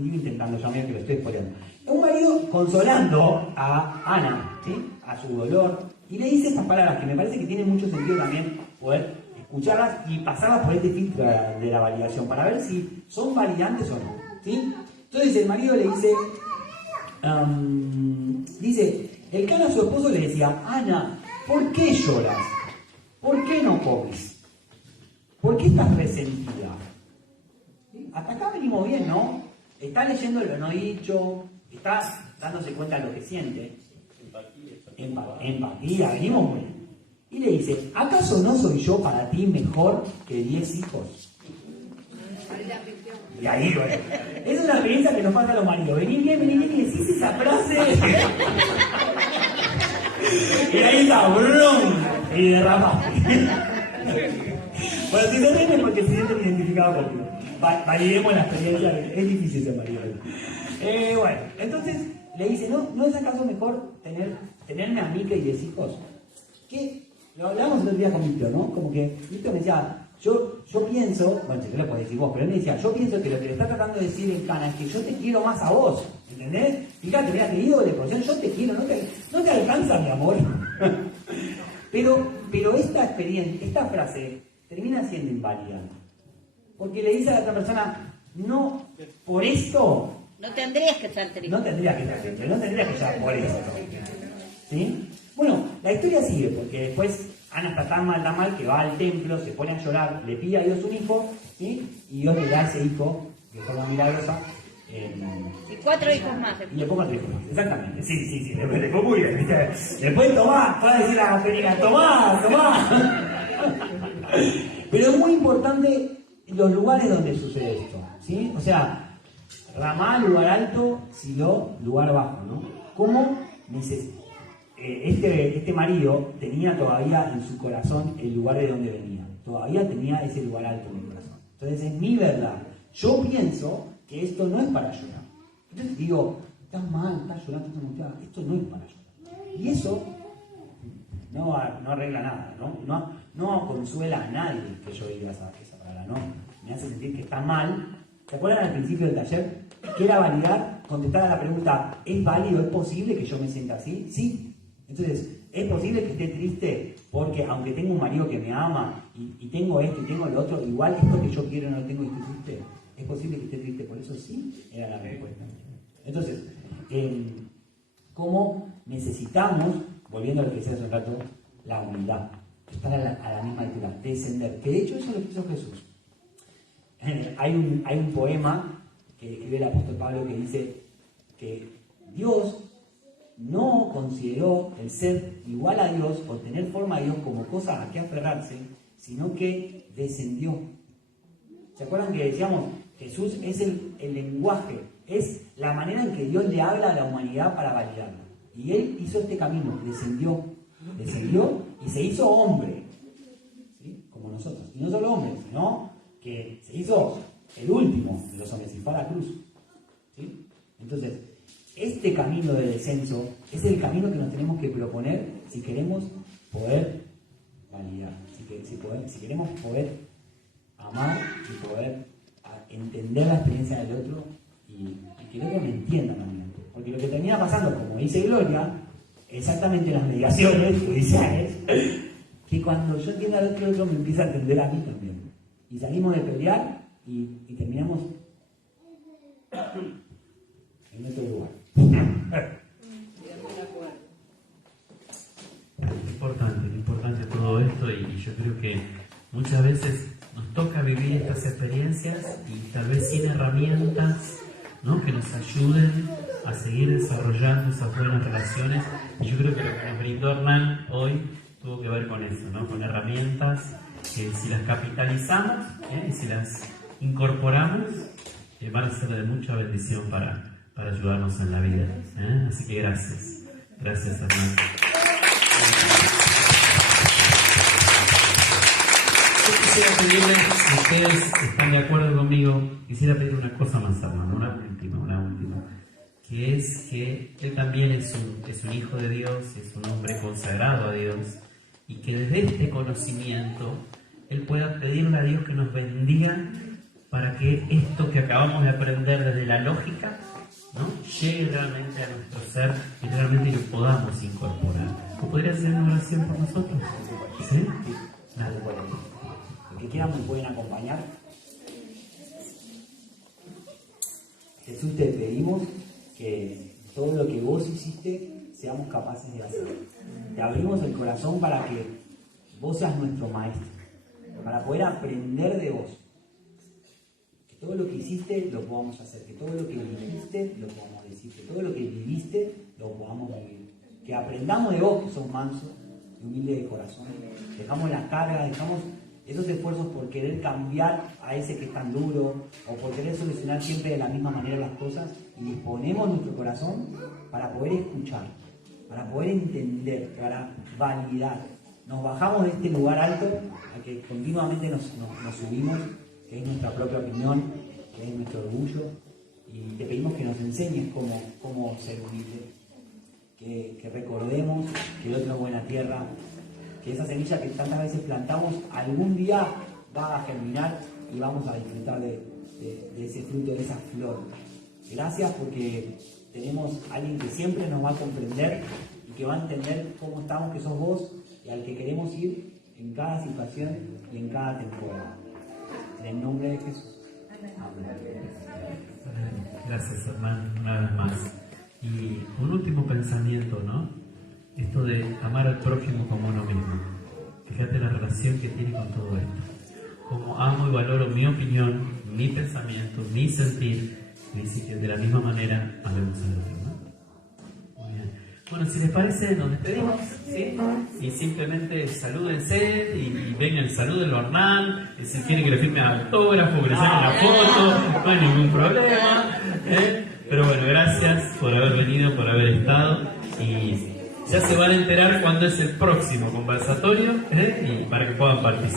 ya medio que lo estoy spoileando, un marido consolando a Ana, ¿sí? A su dolor, y le dice estas palabras que me parece que tienen mucho sentido también poder escucharlas y pasarlas por este filtro de la validación para ver si son validantes o no, ¿sí? Entonces el marido le dice, el Cana a su esposo le decía, Ana, ¿por qué lloras? ¿Por qué no comes? ¿Por qué estás resentida? ¿Sí? Hasta acá venimos bien, ¿no? Está leyendo lo no dicho, está dándose cuenta de lo que siente. Empatía, venimos muy bien. Y le dice, ¿acaso no soy yo para ti mejor que 10 hijos? Y ahí, bueno, es una experiencia que nos pasa a los maridos. Vení bien, y decís esa frase. Y ahí está, brum, y derramaste. Bueno, si no tienen porque se sienten identificados conmigo. Validemos la experiencia, es difícil ser marido. Bueno, entonces le dice, ¿no es acaso mejor tenerme a mí que 10 hijos? Que lo hablamos el otro día con Víctor, ¿no? Como que Víctor me decía, yo pienso, bueno, si no lo podés decir vos, pero él me decía, yo pienso que lo que le está tratando de decir el Cana es que yo te quiero más a vos, ¿entendés? Fíjate, mira, te digo de porción, yo te quiero, no te alcanza mi amor. pero esta experiencia, esta frase, termina siendo inválida. Porque le dice a la otra persona, no, por esto... No tendrías que estar triste. No tendrías que estar triste, no tendrías que estar por esto. ¿Sí? Bueno, la historia sigue, porque después Ana está tan mal que va al templo, se pone a llorar, le pide a Dios un hijo, ¿sí? Y Dios le da a ese hijo de forma milagrosa. Y 4 hijos más. Y le pongo 3 hijos más, exactamente. Sí, le pongo muy bien, ¿viste? Después Tomás, puede decir a la Penina, Tomás. Pero es muy importante los lugares donde sucede esto, ¿sí? O sea, Ramá, lugar alto, Silo, lugar bajo, ¿no? ¿Cómo este marido tenía todavía en su corazón el lugar de donde venía? Todavía tenía ese lugar alto en el corazón. Entonces, es mi verdad. Yo pienso que esto no es para llorar. Entonces digo, estás mal, estás llorando, estás angustiada. Esto no es para llorar. Y eso no arregla nada, no consuela a nadie que yo diga esa palabra, ¿no? Me hace sentir que está mal. ¿Se acuerdan al principio del taller? Que era validar, contestar a la pregunta, ¿es válido, es posible que yo me sienta así? Sí. Entonces, ¿es posible que esté triste porque aunque tengo un marido que me ama y tengo esto y tengo lo otro, igual esto que yo quiero no lo tengo y estoy triste? ¿Es posible que esté triste por eso? Sí, era la respuesta. Entonces, ¿cómo necesitamos, volviendo a lo que decía hace un rato, la humildad? Estar a la misma altura, descender. Que de hecho eso lo hizo Jesús. Hay un poema que escribe el apóstol Pablo que dice que Dios no consideró el ser igual a Dios o tener forma de Dios como cosa a que aferrarse, sino que descendió. ¿Se acuerdan que decíamos, Jesús es el lenguaje, es la manera en que Dios le habla a la humanidad para validarla? Y Él hizo este camino, descendió y se hizo hombre, ¿sí? Como nosotros. Y no solo hombre, sino que se hizo el último de los hombres y fue a la cruz, ¿sí? Entonces, este camino de descenso es el camino que nos tenemos que proponer si queremos poder validar, si queremos poder amar y poder entender la experiencia del otro y que el otro me entienda también. Porque lo que termina pasando, como dice Gloria, exactamente en las mediaciones judiciales, que cuando yo entiendo al otro, el otro me empieza a entender a mí también. Y salimos de pelear y terminamos en otro lugar. Importante todo esto, y yo creo que muchas veces nos toca vivir estas experiencias y tal vez sin herramientas, ¿no?, que nos ayuden a seguir desarrollando esas buenas relaciones. Y yo creo que lo que nos brindó Hernán hoy tuvo que ver con eso, ¿no?, con herramientas que si las capitalizamos y si las incorporamos, van a ser de mucha bendición para ayudarnos en la vida. Así que gracias. Gracias, hermano. Yo quisiera pedirles, si ustedes están de acuerdo conmigo, quisiera pedir una cosa más, hermano, una última, que es que él también es un hijo de Dios, es un hombre consagrado a Dios, y que desde este conocimiento él pueda pedirle a Dios que nos bendiga para que esto que acabamos de aprender desde la lógica, ¿no?, llegue realmente a nuestro ser y realmente lo podamos incorporar. ¿O podría hacer una oración por nosotros? ¿Sí? Nada, bueno. Los que quieran me pueden acompañar. Jesús, te pedimos que todo lo que vos hiciste seamos capaces de hacer. Te abrimos el corazón para que vos seas nuestro maestro, para poder aprender de vos. Que todo lo que hiciste lo podamos hacer, que todo lo que viviste lo podamos decir, que todo lo que viviste lo podamos vivir. Que aprendamos de vos, que sos manso y humilde de corazón. Dejamos la carga, dejamos esos esfuerzos por querer cambiar a ese que es tan duro, o por querer solucionar siempre de la misma manera las cosas, y disponemos nuestro corazón para poder escuchar, para poder entender, para validar. Nos bajamos de este lugar alto a que continuamente nos subimos, que es nuestra propia opinión, que es nuestro orgullo, y te pedimos que nos enseñes cómo ser humilde, que recordemos que el otro es buena tierra, que esa semilla que tantas veces plantamos algún día va a germinar y vamos a disfrutar de ese fruto, de esa flor. Gracias porque tenemos a alguien que siempre nos va a comprender y que va a entender cómo estamos, que sos vos, y al que queremos ir en cada situación y en cada temporada. En el nombre de Jesús. Amén. Gracias, hermano, una vez más. Y un último pensamiento, ¿no? Esto de amar al prójimo como uno mismo. Fíjate la relación que tiene con todo esto. Como amo y valoro mi opinión, mi pensamiento, mi sentir, y dice que de la misma manera amemos al otro, ¿no? Muy bien. Bueno, si les parece, nos despedimos, ¿sí? Y simplemente salúdense y vengan el saludo del Hernán. Si quieren que le firmen autógrafo, que le saquen la foto, no hay ningún problema. Pero bueno, gracias por haber venido, por haber estado, y ya se van a enterar cuándo es el próximo conversatorio, y para que puedan participar.